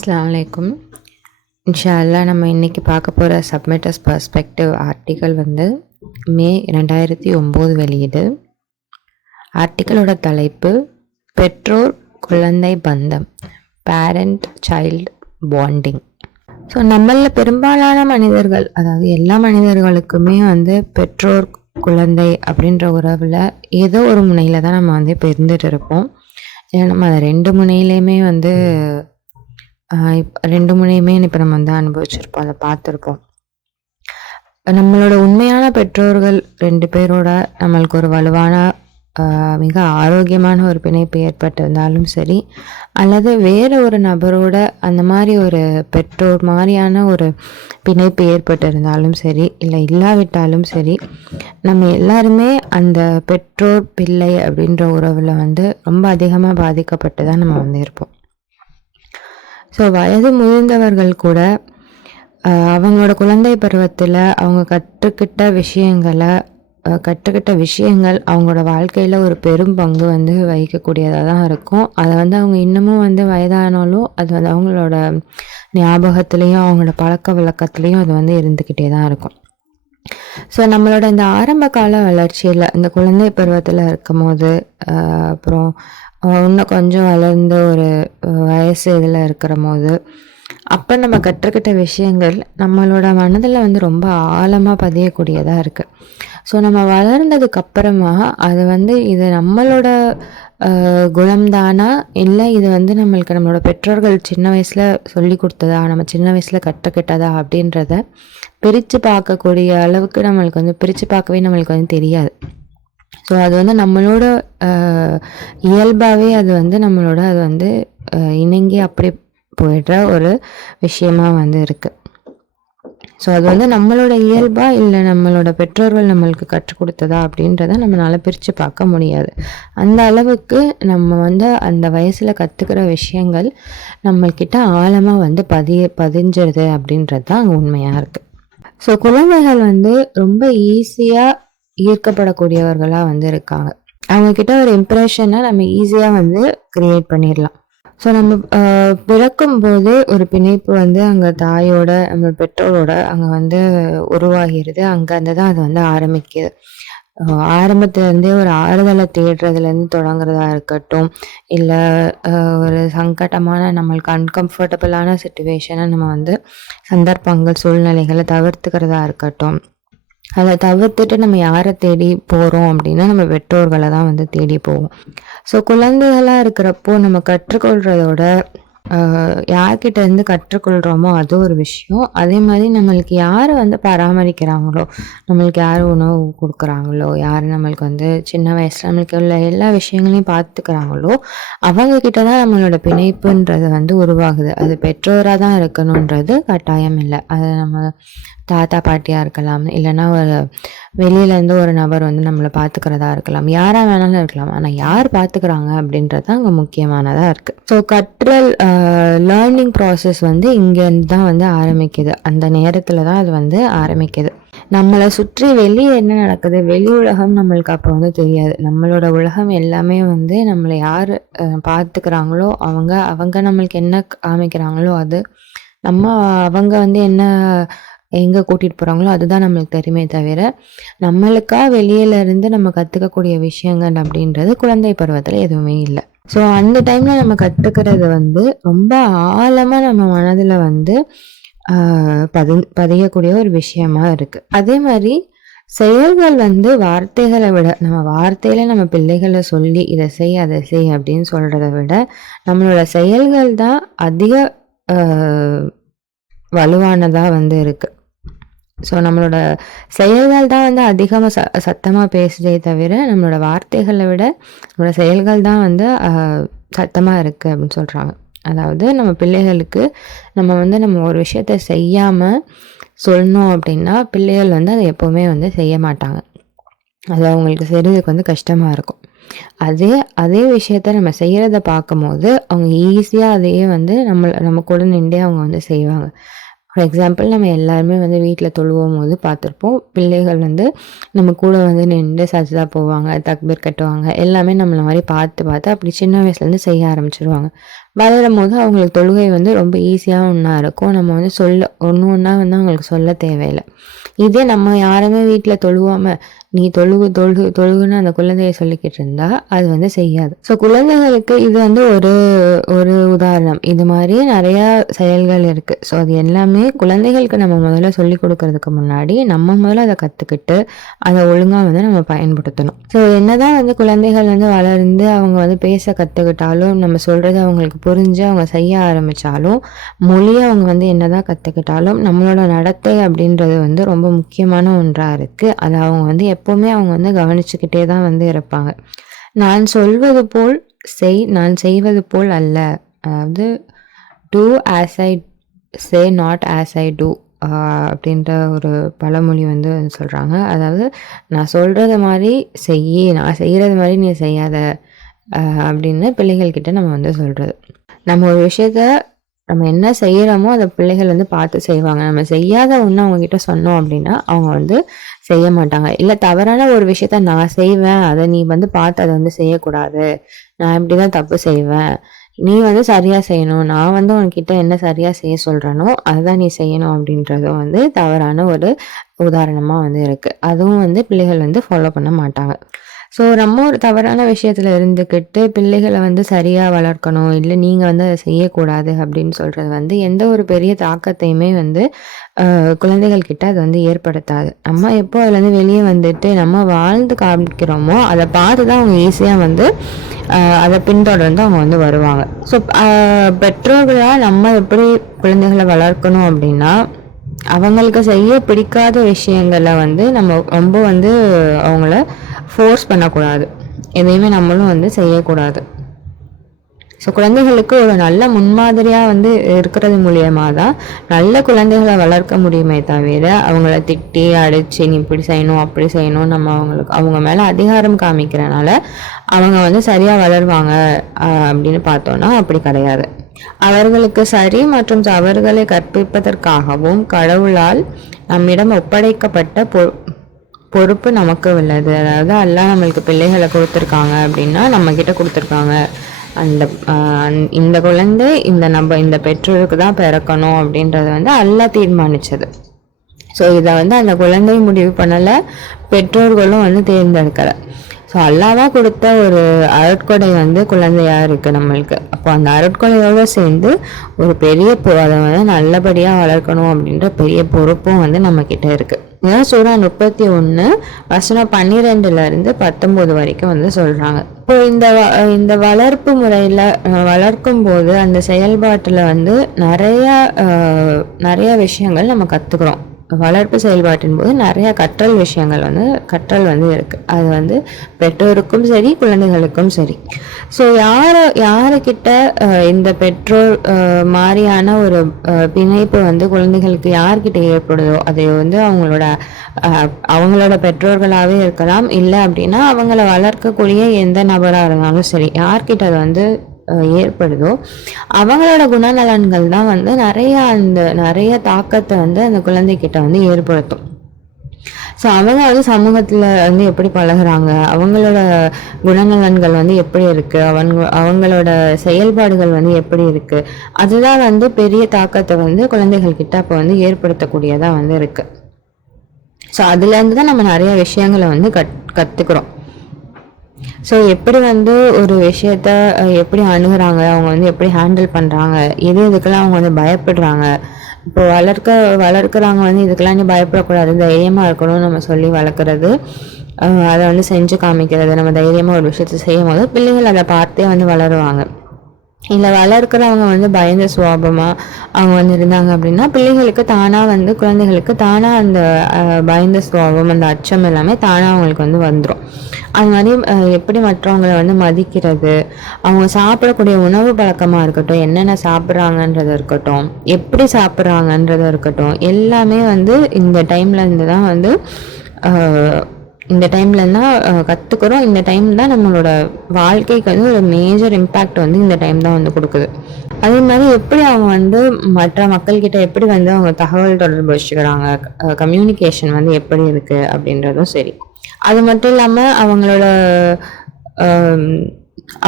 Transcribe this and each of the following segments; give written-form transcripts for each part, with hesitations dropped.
அஸ்ஸலாமு அலைக்கும். இன்ஷா அல்லாஹ் நம்ம இன்றைக்கி பார்க்க போகிற சப்மிட்டர்ஸ் பர்ஸ்பெக்டிவ் ஆர்டிக்கல் மே 2009 வெளியீடு. ஆர்டிக்கலோட தலைப்பு பெற்றோர் குழந்தை பந்தம், பேரண்ட் சைல்டு பாண்டிங். ஸோ நம்மளில் பெரும்பாலான மனிதர்கள், அதாவது எல்லா மனிதர்களுக்குமே பெற்றோர் குழந்தை அப்படின்ற உறவில் ஏதோ ஒரு முனையில் தான் நம்ம இப்போ இருந்துகிட்டு இருப்போம். ஏன்னா நம்ம அதை ரெண்டு முனையிலையுமே ரெண்டு முனையுமே இப்போ நம்ம அனுபவிச்சிருப்போம், அதை பார்த்துருப்போம். நம்மளோட உண்மையான பெற்றோர்கள் ரெண்டு பேரோட நம்மளுக்கு ஒரு வலுவான மிக ஆரோக்கியமான ஒரு பிணைப்பு ஏற்பட்டிருந்தாலும் சரி, அல்லது வேறு ஒரு நபரோட அந்த மாதிரி ஒரு பெற்றோர் மாதிரியான ஒரு பிணைப்பு ஏற்பட்டிருந்தாலும் சரி, இல்லை இல்லாவிட்டாலும் சரி, நம்ம எல்லாருமே அந்த பெற்றோர் பிள்ளை அப்படின்ற உறவில் ரொம்ப அதிகமாக பாதிக்கப்பட்டு தான் நம்ம இருப்போம். ஸோ வயது முதிர்ந்தவர்கள் கூட அவங்களோட குழந்தை பருவத்தில் அவங்க கற்றுக்கிட்ட விஷயங்கள் அவங்களோட வாழ்க்கையில் ஒரு பெரும் பங்கு வகிக்கக்கூடியதாக தான் இருக்கும். அதை அவங்க இன்னமும் வயதானாலும் அது அவங்களோட ஞாபகத்துலேயும் அவங்களோட பழக்க வழக்கத்துலேயும் அது இருந்துக்கிட்டே தான் இருக்கும். ஸோ நம்மளோட இந்த ஆரம்ப கால வளர்ச்சியில் இந்த குழந்தை பருவத்தில் இருக்கும் போது, அப்புறம் இன்னும் கொஞ்சம் வளர்ந்த ஒரு வயசு இதில் இருக்கிற போது, அப்போ நம்ம கற்றுக்கிட்ட விஷயங்கள் நம்மளோட மனதில் ரொம்ப ஆழமாக பதியக்கூடியதாக இருக்குது. ஸோ நம்ம வளர்ந்ததுக்கு அப்புறமா அது இது நம்மளோட குணம்தானா, இல்லை இது நம்மளோட பெற்றோர்கள் சின்ன வயசில் சொல்லி கொடுத்ததா, நம்ம சின்ன வயசில் கற்றுக்கிட்டதா அப்படின்றத பிரித்து பார்க்கக்கூடிய அளவுக்கு நம்மளுக்கு பிரித்து பார்க்கவே நம்மளுக்கு தெரியாது. ஸோ அது நம்மளோட இயல்பாகவே அது நம்மளோட அது இணங்கி அப்படி போயிடுற ஒரு விஷயமா இருக்குது. ஸோ அது நம்மளோட இயல்பா, இல்லை நம்மளோட பெற்றோர்கள் நம்மளுக்கு கற்றுக் கொடுத்ததா அப்படின்றத நம்மளால் பிரித்து பார்க்க முடியாது. அந்த அளவுக்கு நம்ம அந்த வயசில் கற்றுக்கிற விஷயங்கள் நம்மக்கிட்ட ஆழமாக பதிஞ்சிருது அப்படின்றது தான் அங்கே உண்மையாக இருக்குது. ஸோ குழந்தைகள் ரொம்ப ஈஸியாக ஈர்க்கப்படக்கூடியவர்களாக இருக்காங்க. அவங்கக்கிட்ட ஒரு இம்ப்ரெஷனை நம்ம ஈஸியாக கிரியேட் பண்ணிடலாம். ஸோ நம்ம பிறக்கும்போது ஒரு பிணைப்பு அங்கே தாயோட நம்ம பெற்றோரோட அங்கே உருவாகிறது. அங்கேருந்து தான் அது ஆரம்பிக்குது. ஆரம்பத்துலேருந்தே ஒரு ஆறுதலை தேடுறதுலேருந்து தொடங்குறதா இருக்கட்டும், இல்லை ஒரு சங்கடமான நம்மளுக்கு அன்கம்ஃபர்டபுளான சுச்சுவேஷனை நம்ம சந்தர்ப்பங்கள் சூழ்நிலைகளை தவிர்த்துக்கிறதா இருக்கட்டும், அதை தவிர்த்துட்டு நம்ம யாரை தேடி போகிறோம் அப்படின்னா நம்ம பெற்றோர்களை தான் தேடி போவோம். ஸோ குழந்தைகளாக இருக்கிறப்போ நம்ம கற்றுக்கொள்கிறதோட யார்கிட்ட இருந்து கற்றுக்கொள்கிறோமோ அது ஒரு விஷயம். அதே மாதிரி நம்மளுக்கு யார் பராமரிக்கிறாங்களோ, நம்மளுக்கு யார் உணவு கொடுக்குறாங்களோ, யார் நம்மளுக்கு சின்ன வயசில் நம்மளுக்கு உள்ள எல்லா விஷயங்களையும் பார்த்துக்கிறாங்களோ அவங்கக்கிட்ட தான் நம்மளோட பிணைப்புன்றது உருவாகுது. அது பெற்றோராக தான் இருக்கணுன்றது கட்டாயம் இல்லை. அது நம்ம தாத்தா பாட்டியாக இருக்கலாம், இல்லைன்னா ஒரு வெளியிலேருந்து ஒரு நபர் நம்மளை பார்த்துக்கிறதா இருக்கலாம், யாராக வேணாலும் இருக்கலாம். ஆனால் யார் பார்த்துக்கிறாங்க அப்படின்றது தான் அங்கே முக்கியமானதாக இருக்குது. ஸோ கற்றல் லேர்னிங் ப்ராசஸ் இங்கேருந்து தான் ஆரம்பிக்குது. அந்த நேரத்தில் தான் அது ஆரம்பிக்குது. நம்மளை சுற்றி வெளியே என்ன நடக்குது, வெளி உலகம் நம்மளுக்கு அப்போ தெரியாது. நம்மளோட உலகம் எல்லாமே நம்மளை யார் பார்த்துக்கிறாங்களோ அவங்க நம்மளுக்கு என்ன காமிக்கிறாங்களோ அது நம்ம அவங்க என்ன எங்கே கூட்டிகிட்டு போகிறாங்களோ அதுதான் நம்மளுக்கு தெரியுமே தவிர, நம்மளுக்கா வெளியிலேருந்து நம்ம கற்றுக்கக்கூடிய விஷயங்கள் அப்படின்றது குழந்தை பருவத்தில் எதுவுமே இல்லை. ஸோ அந்த டைமில் நம்ம கற்றுக்கிறது ரொம்ப ஆழமாக நம்ம மனதில் பதியக்கூடிய ஒரு விஷயமா இருக்குது. அதே மாதிரி செயல்கள் வார்த்தைகளை விட, நம்ம வார்த்தையில நம்ம பிள்ளைகளை சொல்லி இதை செய் அதை செய் அப்படின்னு சொல்கிறத விட நம்மளோட செயல்கள் தான் அதிக வலுவானதாக இருக்குது. ஸோ நம்மளோட செயல்கள் தான் அதிகமாக சத்தமாக பேசுதே தவிர நம்மளோட வார்த்தைகளை விட நம்மளோட செயல்கள் தான் சத்தமாக இருக்குது அப்படின்னு சொல்கிறாங்க. அதாவது நம்ம பிள்ளைகளுக்கு நம்ம ஒரு விஷயத்த செய்யாமல் சொல்லணும் அப்படின்னா பிள்ளைகள் அதை எப்போவுமே செய்ய மாட்டாங்க. அது அவங்களுக்கு செய்கிறதுக்கு கஷ்டமாக இருக்கும். அதே விஷயத்த நம்ம செய்கிறத பார்க்கும்போது அவங்க ஈஸியாக அதையே நம்ம கூட நின்றே அவங்க செய்வாங்க. ஃபார் எக்ஸாம்பிள், நம்ம எல்லாருமே வீட்டில் தொழுவும் போது பார்த்துருப்போம், பிள்ளைகள் நம்ம கூட நின்று சஜ்தா போவாங்க, தக்பீர் கட்டுவாங்க, எல்லாமே நம்மளை மாதிரி பார்த்து அப்படி சின்ன வயசுலேருந்து செய்ய ஆரம்பிச்சிருவாங்க. வளரும்போது அவங்களுக்கு தொழுகை வந்து ரொம்ப ஈஸியாக ஒன்றா இருக்கும். நம்ம வந்து ஒன்று ஒன்றா வந்து அவங்களுக்கு சொல்ல தேவையில்லை. இதே நம்ம யாருமே வீட்டில் தொழுவாம நீ தொழுகுன்னு அந்த குழந்தைய சொல்லிக்கிட்டு இருந்தா அது வந்து செய்யாது. ஸோ குழந்தைகளுக்கு இது வந்து ஒரு ஒரு உதாரணம். இது மாதிரி நிறையா செயல்கள் இருக்கு. ஸோ அது எல்லாமே குழந்தைகளுக்கு நம்ம முதல்ல சொல்லிக் கொடுக்கறதுக்கு முன்னாடி நம்ம முதல்ல அதை கற்றுக்கிட்டு அதை ஒழுங்காக வந்து நம்ம பயன்படுத்தணும். ஸோ என்னதான் வந்து குழந்தைகள் வந்து வளர்ந்து அவங்க வந்து பேச கற்றுக்கிட்டாலும், நம்ம சொல்றது அவங்களுக்கு புரிஞ்சு அவங்க செய்ய ஆரம்பிச்சாலும், மொழியை அவங்க வந்து என்னதான் கற்றுக்கிட்டாலும், நம்மளோட நடத்தை அப்படின்றது வந்து ரொம்ப முக்கியமான ஒன்றாக இருக்கு. அதை அவங்க வந்து எப்போவுமே அவங்க வந்து கவனிச்சுக்கிட்டே தான் வந்து இருப்பாங்க. நான் சொல்வது போல் செய், நான் செய்வது போல் அல்ல. அதாவது do as I say not as I do அப்படின்ற ஒரு பழமொழி வந்து சொல்கிறாங்க. அதாவது நான் சொல்கிறது மாதிரி செய், நான் செய்கிறது மாதிரி நீ செய்யாத அப்படின்னு பிள்ளைகள்கிட்ட நம்ம வந்து சொல்கிறது. நம்ம ஒரு விஷயத்த நம்ம என்ன செய்கிறோமோ அதை பிள்ளைகள் வந்து பார்த்து செய்வாங்க. நம்ம செய்யாத ஒன்று அவங்கக்கிட்ட சொன்னோம் அப்படின்னா அவங்க வந்து செய்ய மாட்டாங்க. இல்லை தவறான ஒரு விஷயத்த நான் செய்வேன், அதை நீ வந்து பார்த்து அதை வந்து செய்யக்கூடாது, நான் இப்படி தான் தப்பு செய்வேன், நீ வந்து சரியாக செய்யணும், நான் வந்து உன்கிட்ட என்ன சரியாக செய்ய சொல்கிறேனோ அதுதான் நீ செய்யணும் அப்படின்றதும் வந்து தவறான ஒரு உதாரணமாக வந்து இருக்குது. அதுவும் வந்து பிள்ளைகள் வந்து ஃபாலோ பண்ண மாட்டாங்க. ஸோ நம்ம ஒரு தவறான விஷயத்தில் இருந்துக்கிட்டு பிள்ளைகளை வந்து சரியாக வளர்க்கணும், இல்லை நீங்கள் வந்து அதை செய்யக்கூடாது அப்படின்னு சொல்கிறது வந்து எந்த ஒரு பெரிய தாக்கத்தையுமே வந்து குழந்தைகள் கிட்ட அது வந்து ஏற்படுத்தாது. நம்ம எப்போ அதுலேருந்து வெளியே வந்துட்டு நம்ம வாழ்ந்து காமிக்கிறோமோ அதை பார்த்து தான் அவங்க ஈஸியாக வந்து அதை பின்தொடர்ந்து அவங்க வந்து வருவாங்க. ஸோ பெற்றோர்களாக நம்ம எப்படி குழந்தைகளை வளர்க்கணும் அப்படின்னா, அவங்களுக்கு செய்ய பிடிக்காத விஷயங்களை வந்து நம்ம ரொம்ப வந்து அவங்கள ஃபோர்ஸ் பண்ணக்கூடாது, எதையுமே நம்மளும் வந்து செய்யக்கூடாது. ஸோ குழந்தைகளுக்கு ஒரு நல்ல முன்மாதிரியாக வந்து இருக்கிறது மூலியமாக தான் நல்ல குழந்தைகளை வளர்க்க முடியுமே தவிர அவங்கள திட்டி அடித்து நீ இப்படி செய்யணும் அப்படி செய்யணும் நம்ம அவங்க மேலே அதிகாரம் காமிக்கிறனால அவங்க வந்து சரியாக வளருவாங்க அப்படின்னு பார்த்தோன்னா அப்படி கிடையாது. அவர்களுக்கு சரி மற்றும் தவறுகளை கற்பிப்பதற்காகவும் கடவுளால் நம்மிடம் ஒப்படைக்கப்பட்ட பொறுப்பு நமக்கு உள்ளது. அதாவது அல்லாஹ் நம்மளுக்கு பிள்ளைகளை கொடுத்துருக்காங்க அப்படின்னா நம்ம கிட்ட கொடுத்துருக்காங்க. இந்த குழந்தை இந்த பெற்றோருக்கு தான் பிறக்கணும் அப்படின்றத வந்து அல்லாஹ் தீர்மானிச்சது. ஸோ இதை வந்து அந்த குழந்தை முடிவு பண்ணலை, பெற்றோர்களும் வந்து தேர்ந்தெடுக்கலை. ஸோ அல்லாஹ் கொடுத்த ஒரு அருட்கொடை வந்து குழந்தையாக இருக்குது நம்மளுக்கு. அப்போ அந்த அருட்கொடையோடு சேர்ந்து ஒரு பெரிய அதை வந்து நல்லபடியாக வளர்க்கணும் அப்படின்ற பெரிய பொறுப்பும் வந்து நம்மக்கிட்ட இருக்குது. இதான் சூரா 31 வசனம் 12 - 19 வரைக்கும் வந்து சொல்கிறாங்க. இப்போ இந்த வளர்ப்பு முறையில் வளர்க்கும் போது அந்த செயல்பாட்டில் வந்து நிறைய விஷயங்கள் நம்ம கற்றுக்குறோம். வளர்ப்பு செயல்பாட்டின் போது நிறைய கற்றல் வந்து இருக்குது. அது வந்து பெற்றோருக்கும் சரி குழந்தைகளுக்கும் சரி. ஸோ யாருக்கிட்ட இந்த பெற்றோர் மாதிரியான ஒரு பிணைப்பு வந்து குழந்தைகளுக்கு யார்கிட்ட ஏற்படுதோ அதை வந்து அவங்களோட பெற்றோர்களாகவே இருக்கலாம், இல்லை அப்படின்னா அவங்கள வளர்க்கக்கூடிய எந்த நபராக இருந்தாலும் சரி, யார்கிட்ட அது வந்து ஏற்படுதோ அவங்களோட குணநலன்கள் தான் வந்து நிறைய தாக்கத்தை வந்து அந்த குழந்தைகிட்ட வந்து ஏற்படுத்தும். ஸோ அவங்க வந்து சமூகத்தில் வந்து எப்படி பழகுறாங்க, அவங்களோட குணநலன்கள் வந்து எப்படி இருக்குது, அவங்களோட செயல்பாடுகள் வந்து எப்படி இருக்குது, அதுதான் வந்து பெரிய தாக்கத்தை வந்து குழந்தைகள்கிட்ட அப்போ வந்து ஏற்படுத்தக்கூடியதாக வந்து இருக்குது. ஸோ அதுலேருந்து தான் நம்ம நிறைய விஷயங்களை வந்து கற்றுக்குறோம். ஸோ எப்படி வந்து ஒரு விஷயத்த எப்படி அணுகுறாங்க, அவங்க வந்து எப்படி ஹேண்டில் பண்ணுறாங்க, இதுக்கெல்லாம் அவங்க வந்து பயப்படுறாங்க. இப்போ வளர்க்குறாங்க வந்து இதுக்கெல்லாம் நீ பயப்படக்கூடாது, தைரியமாக இருக்கணும்னு நம்ம சொல்லி வளர்க்குறது, அதை வந்து செஞ்சு காமிக்கிறது, நம்ம தைரியமாக ஒரு விஷயத்த செய்யும் போது பிள்ளைகள் அதை பார்த்தே வந்து வளருவாங்க. இல்லை வளர்க்குறவங்க வந்து பயந்த சுபாவமாக அவங்க வந்து இருந்தாங்க அப்படின்னா பிள்ளைகளுக்கு தானாக வந்து குழந்தைகளுக்கு தானாக அந்த பயந்த சுபாவம் அந்த அச்சம் எல்லாமே தானாக அவங்களுக்கு வந்து வந்துடும். அது மாதிரி எப்படி மற்றவங்களை வந்து மதிக்கிறது, அவங்க சாப்பிடக்கூடிய உணவு பழக்கமாக இருக்கட்டும், என்னென்ன சாப்பிட்றாங்கன்றது இருக்கட்டும், எப்படி சாப்பிட்றாங்கன்றது இருக்கட்டும், எல்லாமே வந்து இந்த டைம்லேருந்து தான் வந்து இந்த டைமில் தான் கற்றுக்குறோம். இந்த டைம் தான் நம்மளோட வாழ்க்கைக்கு வந்து ஒரு மேஜர் இம்பேக்ட் வந்து இந்த டைம் தான் வந்து கொடுக்குது. அதே மாதிரி எப்படி அவங்க வந்து மற்ற மக்கள்கிட்ட எப்படி வந்து அவங்க தகவல் தொடர்பு வச்சுக்கிறாங்க, கம்யூனிகேஷன் வந்து எப்படி இருக்குது அப்படின்றதும் சரி. அது மட்டும் இல்லாமல் அவங்களோட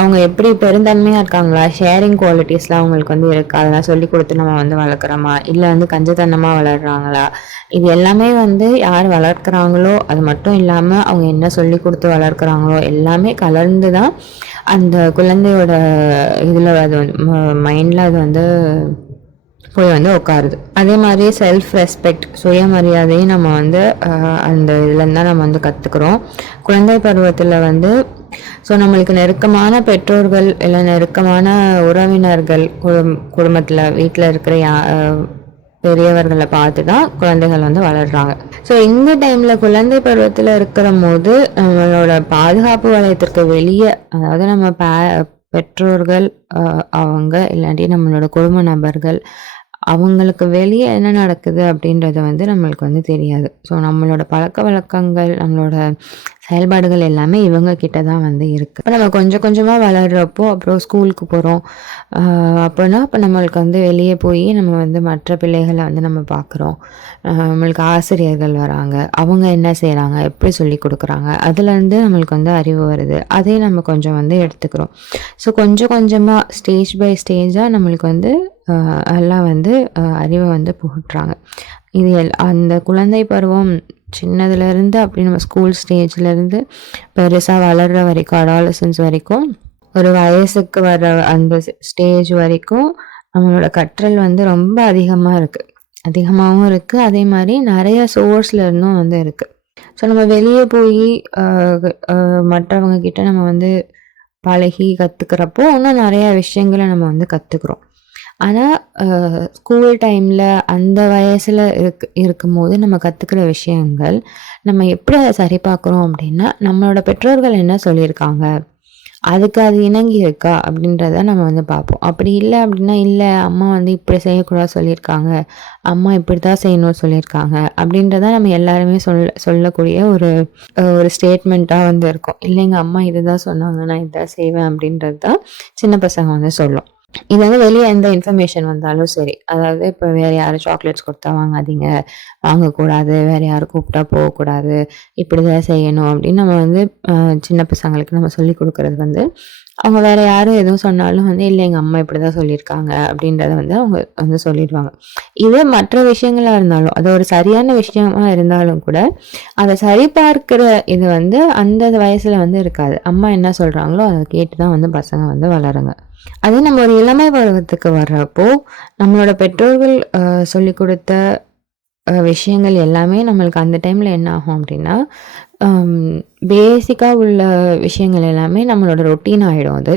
அவங்க எப்படி பெருந்தன்மையாக இருக்காங்களா, ஷேரிங் குவாலிட்டிஸ்லாம் அவங்களுக்கு வந்து இருக்கா, அதெல்லாம் சொல்லி கொடுத்து நம்ம வந்து வளர்க்குறோமா, இல்லை வந்து கஞ்சத்தனமாக வளர்கிறாங்களா, இது எல்லாமே வந்து யார் வளர்க்குறாங்களோ அது மட்டும் இல்லாமல் அவங்க என்ன சொல்லி கொடுத்து வளர்க்குறாங்களோ எல்லாமே கலந்து தான் அந்த குழந்தையோட இதில் அது வந்து மைண்டில் அது வந்து போய் வந்து உட்காருது. அதே மாதிரி செல்ஃப் ரெஸ்பெக்ட், சுயமரியாதையும் நம்ம வந்து அந்த இதுலேருந்து தான் நம்ம வந்து கற்றுக்குறோம். குழந்தை பருவத்தில் வந்து ஸோ நம்மளுக்கு நெருக்கமான பெற்றோர்கள் இல்லை நெருக்கமான உறவினர்கள் குடும்பத்தில் வீட்டில் இருக்கிற பெரியவர்களை பார்த்து தான் குழந்தைகள் வந்து வளர்கிறாங்க. ஸோ இந்த டைமில் குழந்தை பருவத்தில் இருக்கிற போது நம்மளோட பாதுகாப்பு வலயத்திற்கு வெளியே, அதாவது நம்ம பெற்றோர்கள் அவங்க இல்லாட்டி நம்மளோட குடும்ப நபர்கள் அவங்களுக்கு வெளியே என்ன நடக்குது அப்படின்றது வந்து நம்மளுக்கு வந்து தெரியாது. ஸோ நம்மளோட பழக்க வழக்கங்கள், நம்மளோட செயல்பாடுகள் எல்லாமே இவங்க கிட்ட தான் வந்து இருக்குது. இப்போ நம்ம கொஞ்சம் கொஞ்சமாக வளர்கிறப்போ அப்புறம் ஸ்கூலுக்கு போகிறோம் அப்படின்னா அப்போ நம்மளுக்கு வந்து வெளியே போய் நம்ம வந்து மற்ற பிள்ளைகளை வந்து நம்ம பார்க்குறோம். நம்மளுக்கு ஆசிரியர்கள் வராங்க, அவங்க என்ன செய்கிறாங்க, எப்படி சொல்லி கொடுக்குறாங்க, அதுலேருந்து நம்மளுக்கு வந்து அறிவு வருது. அதே நம்ம கொஞ்சம் வந்து எடுத்துக்கிறோம். ஸோ கொஞ்சம் கொஞ்சமாக ஸ்டேஜ் பை ஸ்டேஜாக நம்மளுக்கு வந்து எல்லாம் வந்து அறிவை வந்து புகுட்டுறாங்க. இது அந்த குழந்தை பருவம் சின்னதுலேருந்து அப்படி நம்ம ஸ்கூல் ஸ்டேஜ்லேருந்து பெருசாக வளர்கிற வரைக்கும், அடாலசன்ஸ் வரைக்கும், ஒரு வயசுக்கு வர அந்த ஸ்டேஜ் வரைக்கும் நம்மளோட கற்றல் வந்து ரொம்ப அதிகமாக இருக்குது. அதிகமாகவும் இருக்குது. அதே மாதிரி நிறைய சோர்ஸில் இருந்தும் வந்து இருக்குது. ஸோ நம்ம வெளியே போய் மற்றவங்க கிட்ட நம்ம வந்து பழகி கற்றுக்கிறப்போ இன்னும் நிறையா விஷயங்களை நம்ம வந்து கற்றுக்குறோம். ஆனால் ஸ்கூல் டைமில் அந்த வயசில் இருக்கும்போது நம்ம கற்றுக்கிற விஷயங்கள் நம்ம எப்படி அதை சரி பார்க்குறோம் அப்படின்னா, நம்மளோட பெற்றோர்கள் என்ன சொல்லியிருக்காங்க, அதுக்கு அது இணங்கி இருக்கா அப்படின்றத நம்ம வந்து பார்ப்போம். அப்படி இல்லை அப்படின்னா, இல்லை அம்மா வந்து இப்படி செய்யக்கூடாது சொல்லியிருக்காங்க, அம்மா இப்படி தான் செய்யணும்னு சொல்லியிருக்காங்க அப்படின்றத நம்ம எல்லாருமே சொல்லக்கூடிய ஒரு ஒரு ஸ்டேட்மெண்ட்டாக வந்து இருக்கும். இல்லைங்க அம்மா இதுதான் சொன்னாங்க, நான் இதான் செய்வேன் அப்படின்றது தான் சின்ன பசங்க வந்து சொல்லும். இது வந்து வெளியே எந்த இன்ஃபர்மேஷன் வந்தாலும் சரி, அதாவது இப்போ வேறு யாரும் சாக்லேட்ஸ் கொடுத்தா வாங்காதீங்க, வாங்கக்கூடாது, வேறு யாரும் கூப்பிட்டா போகக்கூடாது, இப்படி தான் செய்யணும் அப்படின்னு நம்ம வந்து சின்ன பசங்களுக்கு நம்ம சொல்லி கொடுக்குறது வந்து, அவங்க வேறு யாரும் எதுவும் சொன்னாலும் வந்து இல்லை எங்கள் அம்மா இப்படி தான் சொல்லியிருக்காங்க அப்படின்றத வந்து அவங்க வந்து சொல்லிடுவாங்க. இதே மற்ற விஷயங்களாக இருந்தாலும், அது ஒரு சரியான விஷயமா இருந்தாலும் கூட அதை சரிபார்க்கிற இது வந்து அந்த வயசில் வந்து இருக்காது. அம்மா என்ன சொல்கிறாங்களோ அதை கேட்டு தான் வந்து பசங்க வந்து வளருங்க. அதே நம்ம ஒரு இளமை பருவத்துக்கு வர்றப்போ நம்மளோட பெற்றோர்கள் சொல்லி கொடுத்த விஷயங்கள் எல்லாமே நம்மளுக்கு அந்த டைமில் என்ன ஆகும் அப்படின்னா, பேசிக்காக உள்ள விஷயங்கள் எல்லாமே நம்மளோட ரொட்டீன் ஆகிடும். அது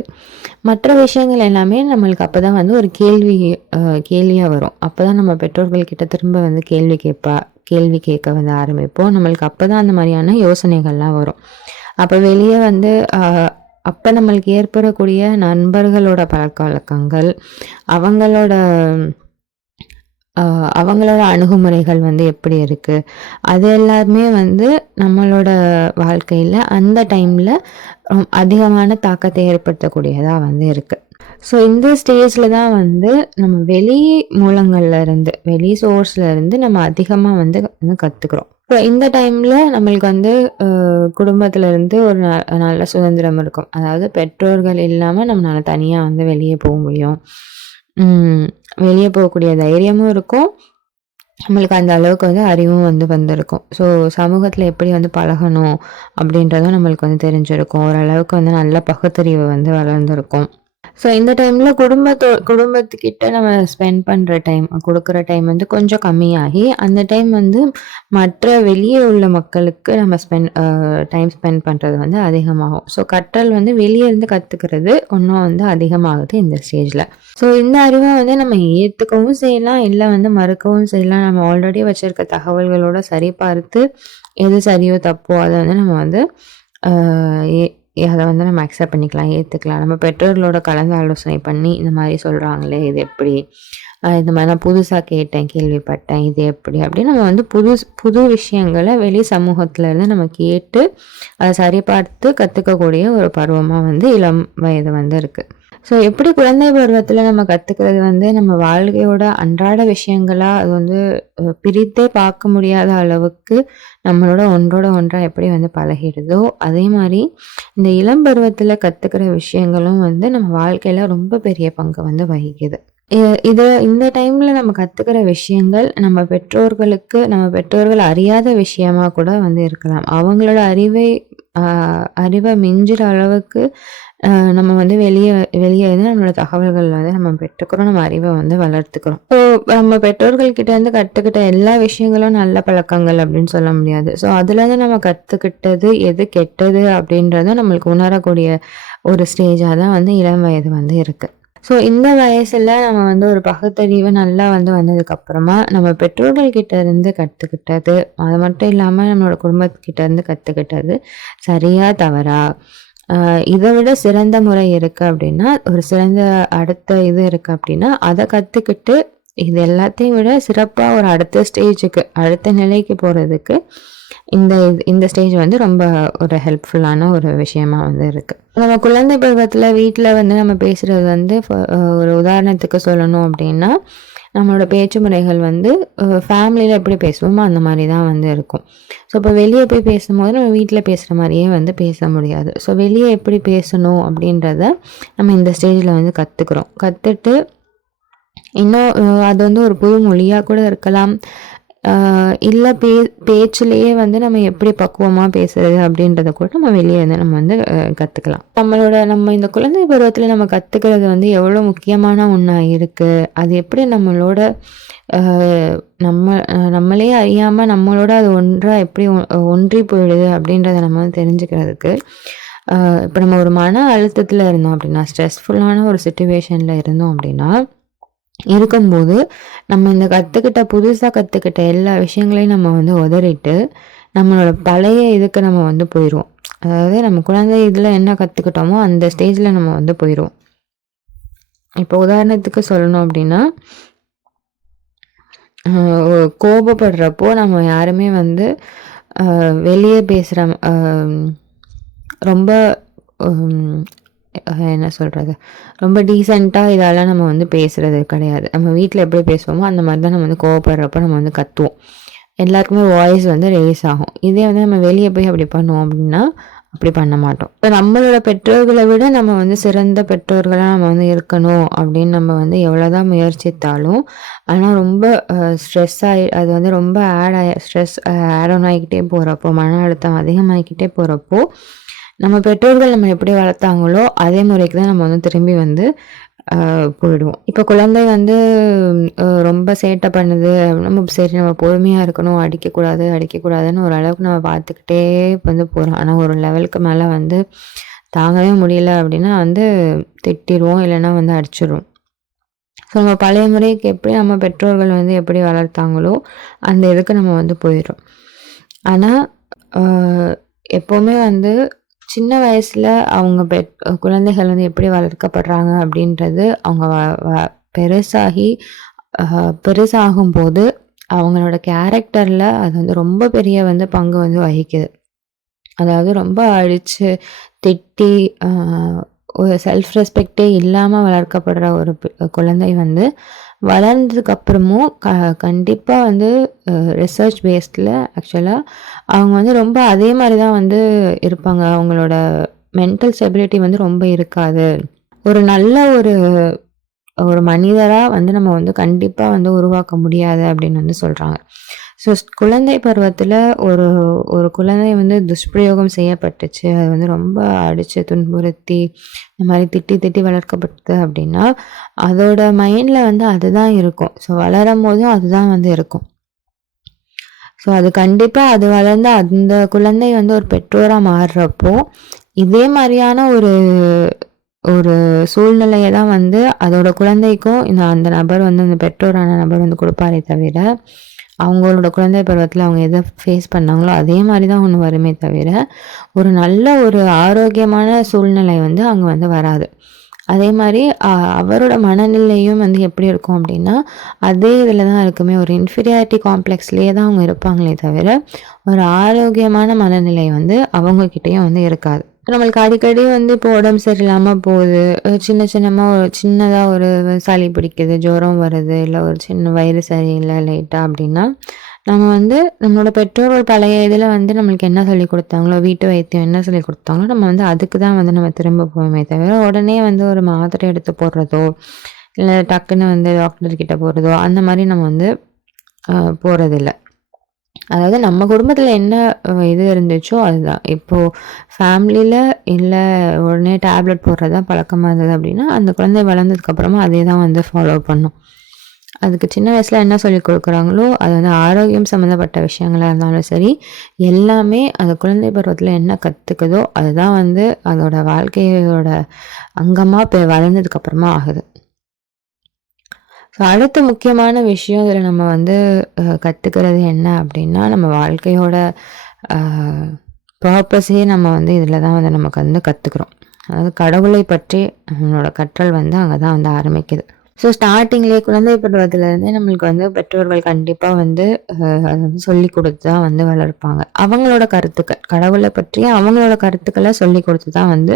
மற்ற விஷயங்கள் எல்லாமே நம்மளுக்கு அப்போ தான் வந்து ஒரு கேள்வியாக வரும். அப்போ தான் நம்ம பெற்றோர்கள் கிட்ட திரும்ப வந்து கேள்வி கேட்க வந்து ஆரம்பிப்போம். நம்மளுக்கு அப்போ தான் அந்த மாதிரியான யோசனைகள்லாம் வரும். அப்போ வெளியே வந்து அப்போ நம்மளுக்கு ஏற்படக்கூடிய நண்பர்களோட பழக்க வழக்கங்கள், அவங்களோட அணுகுமுறைகள் வந்து எப்படி இருக்குது, அது எல்லாமே வந்து நம்மளோட வாழ்க்கையில் அந்த டைமில் அதிகமான தாக்கத்தை ஏற்படுத்தக்கூடியதாக வந்து இருக்குது. ஸோ இந்த ஸ்டேஜில் தான் வந்து நம்ம வெளி மூலங்கள்லேருந்து, வெளி சோர்ஸ்லேருந்து நம்ம அதிகமாக வந்து கற்றுக்குறோம். ஸோ இந்த டைமில் நம்மளுக்கு வந்து குடும்பத்திலேருந்து ஒரு நல்ல சுதந்திரம் இருக்கும். அதாவது பெற்றோர்கள் இல்லாமல் நம்மளால் தனியாக வந்து வெளியே போக முடியும். வெளியே போகக்கூடிய தைரியமும் இருக்கும். நம்மளுக்கு அந்த அளவுக்கு வந்து அறிவும் வந்து வந்திருக்கும். ஸோ சமூகத்தில் எப்படி வந்து பழகணும் அப்படின்றதும் நம்மளுக்கு வந்து தெரிஞ்சிருக்கும். ஓரளவுக்கு வந்து நல்ல பகுத்தறிவு வந்து வளர்ந்துருக்கும். ஸோ இந்த டைமில் குடும்பத்துக்கிட்ட நம்ம ஸ்பெண்ட் பண்ணுற டைம், கொடுக்குற டைம் வந்து கொஞ்சம் கம்மியாகி, அந்த டைம் வந்து மற்ற வெளியே உள்ள மக்களுக்கு நம்ம டைம் ஸ்பெண்ட் பண்ணுறது வந்து அதிகமாகும். ஸோ கற்றல் வந்து வெளியே இருந்து கற்றுக்கிறது இன்னும் வந்து அதிகமாகுது இந்த ஸ்டேஜில். ஸோ இந்த அறிவை வந்து நம்ம ஏற்றுக்கவும் செய்யலாம், இல்லை வந்து மறுக்கவும் செய்யலாம். நம்ம ஆல்ரெடி வச்சுருக்க தகவல்களோட சரி பார்த்து எது சரியோ தப்போ அதை வந்து நம்ம வந்து அதை வந்து நம்ம அக்செப்ட் பண்ணிக்கலாம், ஏற்றுக்கலாம். நம்ம பெற்றோர்களோட கலந்து ஆலோசனை பண்ணி இந்த மாதிரி சொல்கிறாங்களே இது எப்படி, இந்த மாதிரி நான் புதுசாக கேட்டேன், கேள்விப்பட்டேன், இது எப்படி அப்படின்னு நம்ம வந்து புது விஷயங்களை வெளி சமூகத்துலேருந்து நம்ம கேட்டு அதை சரி பார்த்து கற்றுக்கக்கூடிய ஒரு பருவமாக வந்து இளம் வயது வந்து இருக்குது. ஸோ எப்படி குழந்தை பருவத்தில் நம்ம கற்றுக்கிறது வந்து நம்ம வாழ்க்கையோட அன்றாட விஷயங்களா அது வந்து பிரித்தே பார்க்க முடியாத அளவுக்கு நம்மளோட ஒன்றோட ஒன்றா எப்படி வந்து பழகிடுதோ அதே மாதிரி இந்த இளம் பருவத்தில் கற்றுக்கிற விஷயங்களும் வந்து நம்ம வாழ்க்கையில் ரொம்ப பெரிய பங்கு வந்து வகிக்குது. இந்த டைம்ல நம்ம கத்துக்கிற விஷயங்கள் நம்ம பெற்றோர்கள் அறியாத விஷயமா கூட வந்து இருக்கலாம். அவங்களோட அறிவை மிஞ்சுற அளவுக்கு நம்ம வந்து வெளியே இருந்து நம்மளோட தகவல்கள் வந்து நம்ம பெற்றுக்கிறோம். நம்ம அறிவை வந்து வளர்த்துக்கிறோம். ஸோ நம்ம பெற்றோர்கள் கிட்ட இருந்து கத்துக்கிட்ட எல்லா விஷயங்களும் நல்ல பழக்கங்கள் அப்படின்னு சொல்ல முடியாது. ஸோ அதுலேருந்து நம்ம கத்துக்கிட்டது எது கெட்டது அப்படின்றத நம்மளுக்கு உணரக்கூடிய ஒரு ஸ்டேஜா தான் வந்து இளம் வயது வந்து இருக்கு. ஸோ இந்த வயசுல நம்ம வந்து ஒரு பகுத்தறிவு நல்லா வந்து வந்ததுக்கப்புறமா, நம்ம பெற்றோர்கள் கிட்ட இருந்து கத்துக்கிட்டது, அது மட்டும் இல்லாம நம்மளோட குடும்பத்துக்கிட்ட இருந்து கத்துக்கிட்டது, சரியா? தவறா? இதை விட சிறந்த முறை இருக்கு அப்படின்னா, ஒரு சிறந்த அடுத்த இது இருக்கு அப்படின்னா, அதை கத்துக்கிட்டு, இது எல்லாத்தையும் விட சிறப்பா ஒரு அடுத்த ஸ்டேஜுக்கு, அடுத்த நிலைக்கு போறதுக்கு இந்த இந்த ஸ்டேஜ் வந்து ரொம்ப ஒரு ஹெல்ப்ஃபுல்லான ஒரு விஷயமா வந்து இருக்கு. நம்ம குழந்தை பருவத்தில் வீட்டில் வந்து நம்ம பேசுறது வந்து ஒரு உதாரணத்துக்கு சொல்லணும் அப்படின்னா, நம்மளோட பேச்சு முறைகள் வந்து ஃபேமிலியில் எப்படி பேசுவோமோ அந்த மாதிரி தான் வந்து இருக்கும். ஸோ இப்போ வெளியே போய் பேசும்போது நம்ம வீட்டில் பேசுகிற மாதிரியே வந்து பேச முடியாது. ஸோ வெளியே எப்படி பேசணும் அப்படின்றத நம்ம இந்த ஸ்டேஜில் வந்து கற்றுட்டு இன்னும் அது வந்து ஒரு புது மொழியாக கூட இருக்கலாம். இல்லை பேச்சிலேயே வந்து நம்ம எப்படி பக்குவமாக பேசுறது அப்படின்றத கூட நம்ம வெளியே வந்து நம்ம வந்து கற்றுக்கலாம். நம்ம இந்த குழந்தை பருவத்தில் நம்ம கற்றுக்கிறது வந்து எவ்வளோ முக்கியமான ஒன்றா இருக்குது. அது எப்படி நம்மளோட நம்மளே அறியாமல் நம்மளோட அது எப்படி ஒன்றி போயிடுது அப்படின்றத நம்ம வந்து தெரிஞ்சுக்கிறதுக்கு, இப்போ நம்ம ஒரு மன அழுத்தத்தில் இருந்தோம் அப்படின்னா, ஸ்ட்ரெஸ்ஃபுல்லான ஒரு சுச்சுவேஷனில் இருந்தோம் அப்படின்னா இருக்கும்போது, நம்ம இந்த புதுசா கத்துக்கிட்ட எல்லா விஷயங்களையும் நம்ம வந்து உதறிட்டு, நம்மளோட பழைய இதுக்கு நம்ம வந்து போயிருவோம். அதாவது நம்ம குழந்தை இதில என்ன கத்துக்கிட்டோமோ, அந்த ஸ்டேஜில் நம்ம வந்து போயிருவோம். இப்போ உதாரணத்துக்கு சொல்லணும் அப்படின்னா, கோபப்படுறப்போ நம்ம யாருமே வந்து வெளியே பேசுகிற ரொம்ப என்ன சொல்கிறது, ரொம்ப டீசெண்டாக இதெல்லாம் நம்ம வந்து பேசுகிறது கிடையாது. நம்ம வீட்டில் எப்படி பேசுவோமோ அந்த மாதிரி தான் நம்ம வந்து கோவப்படுறப்ப நம்ம வந்து கத்துவோம். எல்லாருக்குமே வாய்ஸ் வந்து ரேஸ் ஆகும். இதே வந்து நம்ம வெளியே போய் அப்படி பண்ணுவோம் அப்படின்னா அப்படி பண்ண மாட்டோம். இப்போ நம்மளோட பெற்றோர்களை விட நம்ம வந்து சிறந்த பெற்றோர்களாக நம்ம வந்து இருக்கணும் அப்படின்னு நம்ம வந்து எவ்வளோதான் முயற்சித்தாலும், ஆனால் ரொம்ப அது வந்து ரொம்ப ஸ்ட்ரெஸ் ஆட் ஆன் ஆகிக்கிட்டே போகிறப்போ, மன அழுத்தம் அதிகமாகிக்கிட்டே போகிறப்போ, நம்ம பெற்றோர்கள் நம்ம எப்படி வளர்த்தாங்களோ அதே முறைக்கு தான் நம்ம வந்து திரும்பி வந்து போயிடுவோம். இப்போ குழந்தை வந்து ரொம்ப சேட்டை பண்ணுது, நம்ம பொறுமையாக இருக்கணும், அடிக்கக்கூடாதுன்னு ஓரளவுக்கு நம்ம பார்த்துக்கிட்டே வந்து போகிறோம். ஆனால் ஒரு லெவலுக்கு மேலே வந்து தாங்கவே முடியல அப்படின்னா வந்து திட்டிடுவோம், இல்லைன்னா வந்து அடிச்சிடுவோம். ஸோ நம்ம பழைய முறைக்கு எப்படி நம்ம பெற்றோர்கள் வந்து எப்படி வளர்த்தாங்களோ அந்த இதுக்கு நம்ம வந்து போயிடும். ஆனால் எப்போவுமே வந்து சின்ன வயசில் அவங்க குழந்தைகள் வந்து எப்படி வளர்க்கப்படுறாங்க அப்படின்றது அவங்க பெருசாகும்போது அவங்களோட கேரக்டரில் அது வந்து ரொம்ப பெரிய வந்து பங்கு வந்து வகிக்குது. அதாவது ரொம்ப அடித்து திட்டி ஒரு செல்ஃப் ரெஸ்பெக்டே இல்லாமல் வளர்க்கப்படுற ஒரு குழந்தை வந்து வளர்ந்ததுக்கப்புறமும் கண்டிப்பாக வந்து ரிசர்ச் பேஸ்டில் ஆக்சுவலாக அவங்க வந்து ரொம்ப அதே மாதிரி தான் வந்து இருப்பாங்க. அவங்களோட மென்டல் ஸ்டெபிலிட்டி வந்து ரொம்ப இருக்காது. ஒரு நல்ல ஒரு மனிதராக வந்து நம்ம வந்து கண்டிப்பாக வந்து உருவாக்க முடியாது அப்படின்னு வந்து சொல்கிறாங்க. ஸோ குழந்தை பருவத்தில் ஒரு குழந்தை வந்து துஷ்பிரயோகம் செய்யப்பட்டுச்சு, அது வந்து ரொம்ப அடித்து துன்புறுத்தி இந்த மாதிரி திட்டி வளர்க்கப்பட்டது அப்படின்னா அதோட மைண்டில் வந்து அதுதான் இருக்கும். ஸோ வளரும் போதும் அதுதான் வந்து இருக்கும். ஸோ அது கண்டிப்பாக அது வளர்ந்து அந்த குழந்தை வந்து ஒரு பெற்றோராக மாறுறப்போ இதே மாதிரியான ஒரு சூழ்நிலையை தான் வந்து அதோட குழந்தைக்கும் அந்த நபர் வந்து அந்த பெற்றோரான நபர் வந்து கொடுப்பாரே தவிர, அவங்களோட குழந்தை பருவத்தில் அவங்க எதை ஃபேஸ் பண்ணாங்களோ அதே மாதிரி தான் ஒன்று வருமே தவிர, ஒரு நல்ல ஒரு ஆரோக்கியமான சூழ்நிலை வந்து அங்கே வந்து வராது. அதே மாதிரி அவரோட மனநிலையும் வந்து எப்படி இருக்கும் அப்படின்னா, அதே இதில் தான் இருக்குமே, ஒரு இன்ஃபீரியாரிட்டி காம்ப்ளெக்ஸ்லேயே தான் அவங்க இருப்பாங்களே தவிர, ஒரு ஆரோக்கியமான மனநிலை வந்து அவங்கக்கிட்டேயும் வந்து இருக்காது. நம்மளுக்கு அடிக்கடி வந்து இப்போ உடம்பு சரியில்லாமல் போகுது, சின்னதாக ஒரு சளி பிடிக்குது, ஜுரம் வருது, இல்லை ஒரு சின்ன வயிறு சரியில்லை லைட்டாக அப்படின்னா, நம்ம வந்து நம்மளோட பெற்றோர்கள் பழைய இதில் வந்து நம்மளுக்கு என்ன சொல்லிக் கொடுத்தாங்களோ, வீட்டு வைத்தியம் என்ன சொல்லிக் கொடுத்தாங்களோ, நம்ம வந்து அதுக்கு தான் வந்து நம்ம திரும்ப போவோமே தவிர, உடனே வந்து ஒரு மாத்திரை எடுத்து போடுறதோ, இல்லை டக்குன்னு வந்து டாக்டர் கிட்ட போகிறதோ, அந்த மாதிரி நம்ம வந்து போகிறதில்ல. அதாவது நம்ம குடும்பத்துல என்ன இது இருந்துச்சோ அதுதான். இப்போ ஃபேமிலில இல்ல உடனே டேப்லெட் போடுறது தான் பழக்கமா இருந்தது அப்படின்னா, அந்த குழந்தை வளர்ந்ததுக்கு அப்புறமா அதே தான் வந்து ஃபாலோ பண்ணும். அதுக்கு சின்ன வயசுல என்ன சொல்லிக் குடுக்குறாங்களோ, அது வந்து ஆரோக்கியம் சம்மந்தப்பட்ட விஷயங்களா இருந்தாலும் சரி, எல்லாமே அந்த குழந்தை பருவத்துல என்ன கத்துக்குதோ, அதுதான் வந்து அதோட வாழ்க்கையோட அங்கமா வளர்ந்ததுக்கு அப்புறமா ஆகுது. ஸோ அடுத்த முக்கியமான விஷயம் இதில் நம்ம வந்து கற்றுக்கிறது என்ன அப்படின்னா, நம்ம வாழ்க்கையோட பர்ப்பஸே நம்ம வந்து இதில் தான் வந்து நமக்கு வந்து கற்றுக்குறோம். அதாவது கடவுளை பற்றி நம்மளோட கற்றல் வந்து அங்கே தான் வந்து ஆரம்பிக்குது. ஸோ ஸ்டார்ட்டிங்லேயே குழந்தை பருவத்திலேருந்தே நம்மளுக்கு வந்து பெற்றோர்கள் கண்டிப்பாக வந்து அதை வந்து சொல்லி கொடுத்து தான் வந்து வளர்ப்பாங்க. அவங்களோட கருத்துக்கள் கடவுளை பற்றி அவங்களோட கருத்துக்களை சொல்லி கொடுத்து தான் வந்து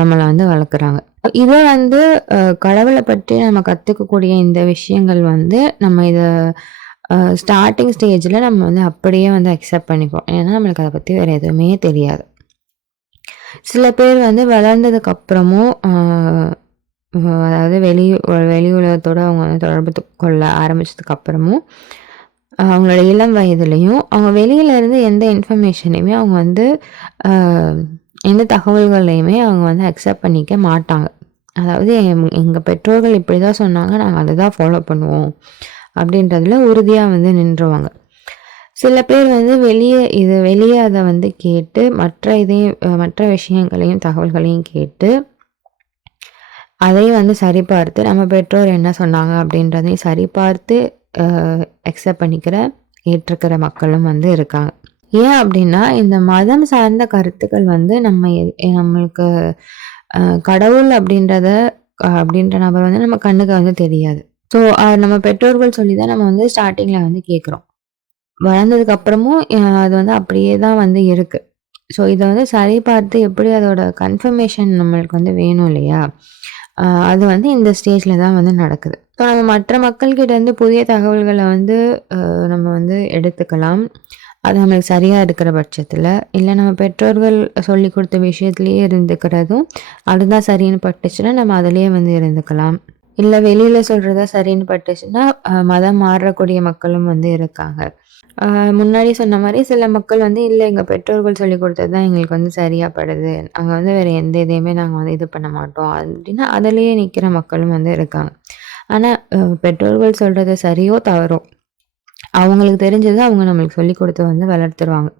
நம்மளை வந்து வளர்க்குறாங்க. இதை வந்து கடவுளை பற்றி நம்ம கற்றுக்கக்கூடிய இந்த விஷயங்கள் வந்து நம்ம இதை ஸ்டார்ட்டிங் ஸ்டேஜில் நம்ம வந்து அப்படியே வந்து அக்செப்ட் பண்ணிப்போம். ஏன்னா நம்மளுக்கு அதை பற்றி வேறு எதுவுமே தெரியாது. சில பேர் வந்து வளர்ந்ததுக்கு அப்புறமும் அதாவது வெளி உலகத்தோடு அவங்க வந்து தொடர்பு கொள்ள ஆரம்பித்ததுக்கு அப்புறமும் அவங்களோட இளம் வயதுலேயும் அவங்க வெளியிலேருந்து எந்த இன்ஃபர்மேஷனையுமே அவங்க வந்து எந்த தகவல்களையுமே அவங்க வந்து அக்செப்ட் பண்ணிக்க மாட்டாங்க. அதாவது எங்கள் பெற்றோர்கள் இப்படி தான் சொன்னாங்க, நாங்கள் அதை தான் ஃபாலோ பண்ணுவோம் அப்படின்றதுல உறுதியாக வந்து நின்றுவாங்க. சில பேர் வந்து வெளியே அதை வந்து கேட்டு மற்ற விஷயங்களையும் தகவல்களையும் கேட்டு அதையும் வந்து சரிபார்த்து நம்ம பெற்றோர் என்ன சொன்னாங்க அப்படின்றதையும் சரிபார்த்து அக்செப்ட் பண்ணிக்கிற ஏற்றுக்கிற மக்களும் வந்து இருக்காங்க. ஏன் அப்படின்னா இந்த மதம் சார்ந்த கருத்துக்கள் வந்து நம்மளுக்கு கடவுள் அப்படின்ற நபர் வந்து நம்ம கண்ணுக்கு வந்து தெரியாது. ஸோ நம்ம பெற்றோர்கள் சொல்லி தான் நம்ம வந்து ஸ்டார்டிங்கில் வந்து கேட்குறோம். வளர்ந்ததுக்கு அப்புறமும் அது வந்து அப்படியே தான் வந்து இருக்கு. ஸோ இதை வந்து சரி பார்த்து எப்படி அதோட கன்ஃபர்மேஷன் நம்மளுக்கு வந்து வேணும் இல்லையா? அது வந்து இந்த ஸ்டேஜில் தான் வந்து நடக்குது. ஸோ நம்ம மற்ற மக்கள்கிட்டேருந்து புதிய தகவல்களை வந்து நம்ம வந்து எடுத்துக்கலாம். அது நம்மளுக்கு சரியாக இருக்கிற பட்சத்தில், இல்லை நம்ம பெற்றோர்கள் சொல்லி கொடுத்த விஷயத்துலேயே இருந்துக்கிறதும் அதுதான் சரின்னு பட்டுச்சுன்னா நம்ம அதிலேயே வந்து இருந்துக்கலாம். இல்லை வெளியில் சொல்கிறதா சரின்னு பட்டுச்சுன்னா மதம் மாறக்கூடிய மக்களும் வந்து இருக்காங்க. முன்னாடி சொன்ன மாதிரி சில மக்கள் வந்து இல்லை எங்கள் பெற்றோர்கள் சொல்லி கொடுத்தது தான் எங்களுக்கு வந்து சரியாக படுது, அங்கே வந்து வேறு எந்த இதையுமே நாங்கள் வந்து இது பண்ண மாட்டோம் அப்படின்னா அதிலேயே நிற்கிற மக்களும் வந்து இருக்காங்க. ஆனால் பெற்றோர்கள் சொல்கிறது சரியோ தவறோ அவங்களுக்கு தெரிஞ்சது அவங்க நம்மளுக்கு சொல்லிக் கொடுத்து வந்து வளர்த்துருவாங்க.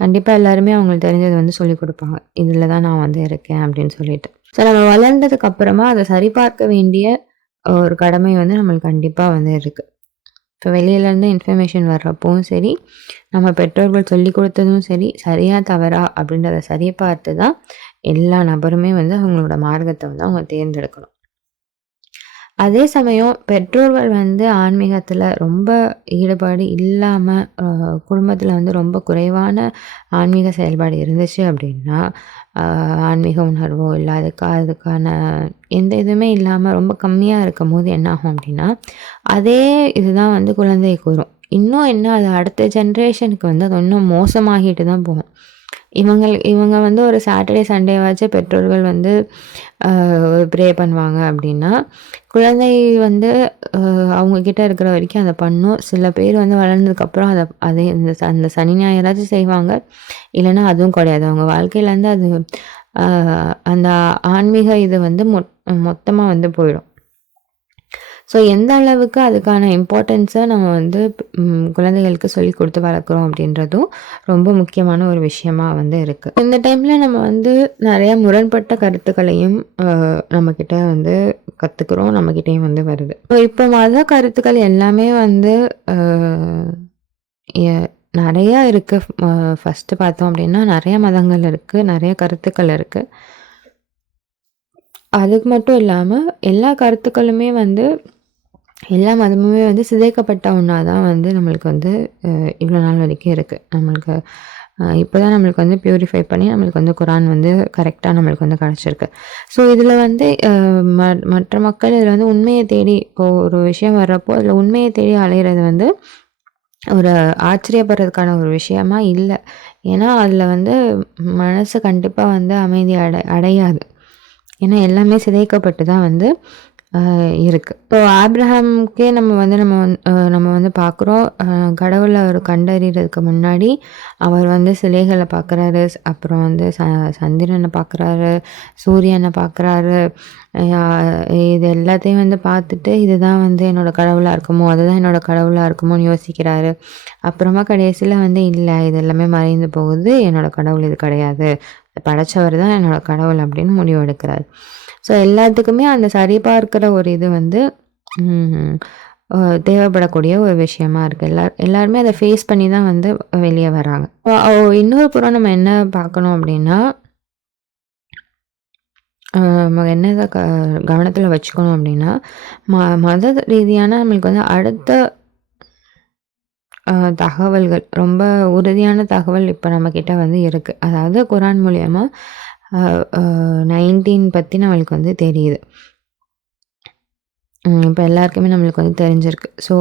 கண்டிப்பாக எல்லாருமே அவங்களுக்கு தெரிஞ்சது வந்து சொல்லிக் கொடுப்பாங்க, இதில் தான் நான் வந்து இருக்கேன் அப்படின்னு சொல்லிட்டு. ஸோ நம்ம வளர்ந்ததுக்கு அப்புறமா அதை சரிபார்க்க வேண்டிய ஒரு கடமை வந்து நம்மளுக்கு கண்டிப்பாக வந்து இருக்குது. இப்போ வெளியிலேருந்து இன்ஃபர்மேஷன் வர்றப்பவும் சரி, நம்ம பெற்றோர்கள் சொல்லி கொடுத்ததும் சரி, சரியா தவறா அப்படின்றத சரியை பார்த்து தான் எல்லா நபருமே வந்து அவங்களோட மார்க்கத்தை வந்து அவங்க தேர்ந்தெடுக்கணும். அதே சமயம் பெற்றோர்கள் வந்து ஆன்மீகத்தில் ரொம்ப ஈடுபாடு இல்லாமல் குடும்பத்தில் வந்து ரொம்ப குறைவான ஆன்மீக செயல்பாடு இருந்துச்சு அப்படின்னா, ஆன்மீக உணர்வோ இல்லை அதுக்கான எந்த இதுவுமே இல்லாமல் ரொம்ப கம்மியாக இருக்கும் போது என்ன ஆகும் அப்படின்னா, அதே இதுதான் வந்து குழந்தைக்கு வரும். இன்னும் என்ன அது அடுத்த ஜென்ரேஷனுக்கு வந்து அது இன்னும் மோசமாகிட்டு தான் போகும். இவங்க வந்து ஒரு சாட்டர்டே சண்டேவாச்சும் பெற்றோர்கள் வந்து ப்ரே பண்ணுவாங்க அப்படின்னா, குழந்தை வந்து அவங்கக்கிட்ட இருக்கிற வரைக்கும் அதை பண்ணும். சில பேர் வந்து வளர்ந்ததுக்கப்புறம் அதே அந்த சனி ஞாயிறாச்சும் செய்வாங்க. இல்லைன்னா அதுவும் கிடையாது. அவங்க வாழ்க்கையிலேருந்து அது அந்த ஆன்மீக இது வந்து மொத்தமாக வந்து போயிடும். ஸோ எந்த அளவுக்கு அதுக்கான இம்பார்ட்டன்ஸை நம்ம வந்து குழந்தைகளுக்கு சொல்லிக் கொடுத்து வளர்க்குறோம் அப்படின்றதும் ரொம்ப முக்கியமான ஒரு விஷயமா வந்து இருக்குது. இந்த டைமில் நம்ம வந்து நிறைய முரண்பட்ட கருத்துக்களையும் நம்மக்கிட்ட வந்து கற்றுக்குறோம், நம்மக்கிட்டேயும் வந்து வருது. ஸோ இப்போ மத கருத்துக்கள் எல்லாமே வந்து நிறையா இருக்குது. ஃபஸ்ட்டு பார்த்தோம் அப்படின்னா நிறைய மதங்கள் இருக்குது, நிறைய கருத்துக்கள் இருக்குது. அதுக்கு மட்டும் இல்லாமல் எல்லா கருத்துக்களுமே வந்து எல்லா மதமுமே வந்து சிதைக்கப்பட்ட ஒன்றா தான் வந்து நம்மளுக்கு வந்து இவ்வளோ நாள் வரைக்கும் இருக்குது. நம்மளுக்கு இப்போ தான் நம்மளுக்கு வந்து பியூரிஃபை பண்ணி நம்மளுக்கு வந்து குரான் வந்து கரெக்டாக நம்மளுக்கு வந்து கிடச்சிருக்கு. ஸோ இதில் வந்து மற்ற மக்கள் இதில் வந்து உண்மையை தேடி இப்போ ஒரு விஷயம் வர்றப்போ அதில் உண்மையை தேடி அலையிறது வந்து ஒரு ஆச்சரியப்படுறதுக்கான ஒரு விஷயமா இல்லை. ஏன்னா அதில் வந்து மனசு கண்டிப்பாக வந்து அமைதி அடையாது. ஏன்னா எல்லாமே சிதைக்கப்பட்டு தான் வந்து இருக்கு. இப்போ ஆப்ரஹாமுக்கே நம்ம வந்து பார்க்குறோம். கடவுளை அவர் கண்டறியறதுக்கு முன்னாடி அவர் வந்து சிலைகளை பார்க்குறாரு. அப்புறம் வந்து சந்திரனை பார்க்குறாரு, சூரியனை பார்க்குறாரு. இது எல்லாத்தையும் வந்து பார்த்துட்டு இதுதான் வந்து என்னோட கடவுளாக இருக்குமோ, அதுதான் என்னோட கடவுளாக இருக்குமோன்னு யோசிக்கிறாரு. அப்புறமா கடைசியில் வந்து இல்லை, இது எல்லாமே மறைந்து போகுது, என்னோட கடவுள் இது கிடையாது, படைச்சவர் தான் என்னோட கடவுள் அப்படின்னு முடிவு எடுக்கிறாரு. ஸோ எல்லாத்துக்குமே அந்த சரிபார்க்கிற ஒரு இது வந்து தேவைப்படக்கூடிய ஒரு விஷயமா இருக்குது. எல்லாருமே அதை ஃபேஸ் பண்ணி தான் வந்து வெளியே வராங்க. இன்னொரு புறம் நம்ம என்ன பார்க்கணும் அப்படின்னா, நம்ம என்ன கவனத்தில் வச்சுக்கணும் அப்படின்னா, மத ரீதியான நம்மளுக்கு வந்து அடுத்த தகவல்கள், ரொம்ப உறுதியான தகவல் இப்போ நம்மக்கிட்ட வந்து இருக்குது. அதாவது குரான் மூலியமா 19 பற்றி நம்மளுக்கு வந்து தெரியுது. இப்போ எல்லாருக்குமே நம்மளுக்கு வந்து தெரிஞ்சிருக்கு. ஸோ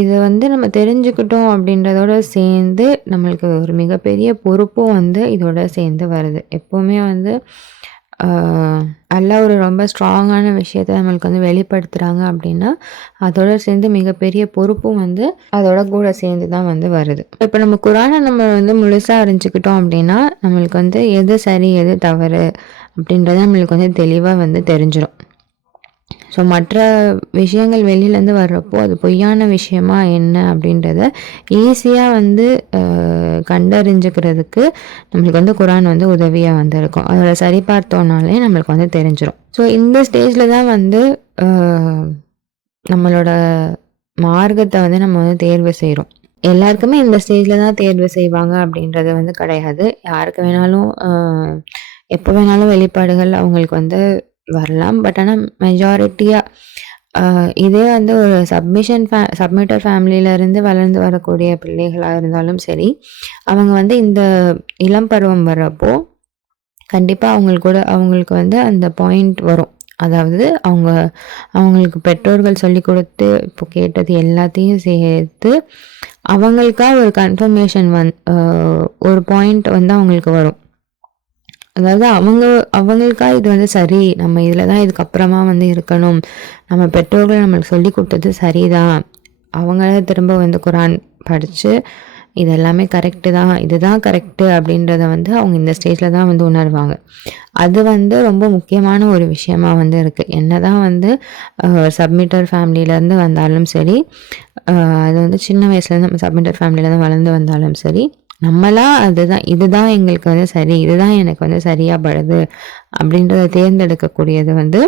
இது வந்து நம்ம தெரிஞ்சுக்கிட்டோம் அப்படின்றதோட சேர்ந்து நம்மளுக்கு ஒரு மிகப்பெரிய பொறுப்பும் வந்து இதோட சேர்ந்து வருது. எப்போவுமே வந்து அல்லாஹ் ஒரு ரொம்ப ஸ்ட்ராங்கான விஷயத்த நம்மளுக்கு வந்து வெளிப்படுத்துகிறாங்க அப்படின்னா அதோட சேர்ந்து மிகப்பெரிய பொறுப்பும் வந்து அதோட கூட சேர்ந்து தான் வந்து வருது. இப்போ நம்ம குரானை நம்ம வந்து முழுசாக அறிஞ்சிக்கிட்டோம் அப்படின்னா நம்மளுக்கு வந்து எது சரி எது தவறு அப்படின்றத நம்மளுக்கு வந்து தெளிவாக வந்து தெரிஞ்சிடும். ஸோ மற்ற விஷயங்கள் வெளியிலேருந்து வர்றப்போ அது பொய்யான விஷயமா என்ன அப்படின்றத ஈஸியாக வந்து கண்டறிஞ்சுக்கிறதுக்கு நம்மளுக்கு வந்து குரான் வந்து உதவியாக வந்து இருக்கும். அதோட சரி பார்த்தோன்னாலே நம்மளுக்கு வந்து தெரிஞ்சிடும். ஸோ இந்த ஸ்டேஜில் தான் வந்து நம்மளோட மார்க்கத்தை வந்து நம்ம வந்து தேர்வு செய்கிறோம். எல்லாருக்குமே இந்த ஸ்டேஜில் தான் தேர்வு செய்வாங்க அப்படின்றது வந்து கிடையாது. யாருக்கு வேணாலும் எப்போ வேணாலும் வெளிப்பாடுகள் அவங்களுக்கு வந்து வரலாம். பட் ஆனால் மெஜாரிட்டியாக இதே வந்து ஒரு சப்மிட்டர் ஃபேமிலியிலேருந்து வளர்ந்து வரக்கூடிய பிள்ளைகளாக இருந்தாலும் சரி, அவங்க வந்து இந்த இளம் பருவம் வர்றப்போ கண்டிப்பாக அவங்களுக்கு வந்து அந்த பாயிண்ட் வரும். அதாவது அவங்களுக்கு பெற்றோர்கள் சொல்லி கொடுத்து இப்போ கேட்டது எல்லாத்தையும் சேர்த்து அவங்களுக்கா ஒரு கன்ஃபர்மேஷன் ஒரு பாயிண்ட் வந்து அவங்களுக்கு வரும். அதாவது அவங்களுக்கா இது வந்து சரி, நம்ம இதில் தான் இதுக்கப்புறமா வந்து இருக்கணும், நம்ம பெற்றோர்கள் நம்மளுக்கு சொல்லி கொடுத்தது சரிதான், அவங்களே திரும்ப வந்து குரான் படித்து இது எல்லாமே கரெக்டு தான், இதுதான் கரெக்டு அப்படின்றத வந்து அவங்க இந்த ஸ்டேஜில் தான் வந்து உணர்வாங்க. அது வந்து ரொம்ப முக்கியமான ஒரு விஷயமா வந்து இருக்குது. என்ன தான் வந்து சப்மிட்டர் ஃபேமிலியிலேருந்து வந்தாலும் சரி, அது வந்து சின்ன வயசுலேருந்து நம்ம சப்மிட்டர் ஃபேமிலியிலேருந்து வளர்ந்து வந்தாலும் சரி, நம்மளா இதுதான் எங்களுக்கு வந்து சரி, இதுதான் எனக்கு வந்து சரியாக படுது அப்படின்றத தேர்ந்தெடுக்கக்கூடியது வந்து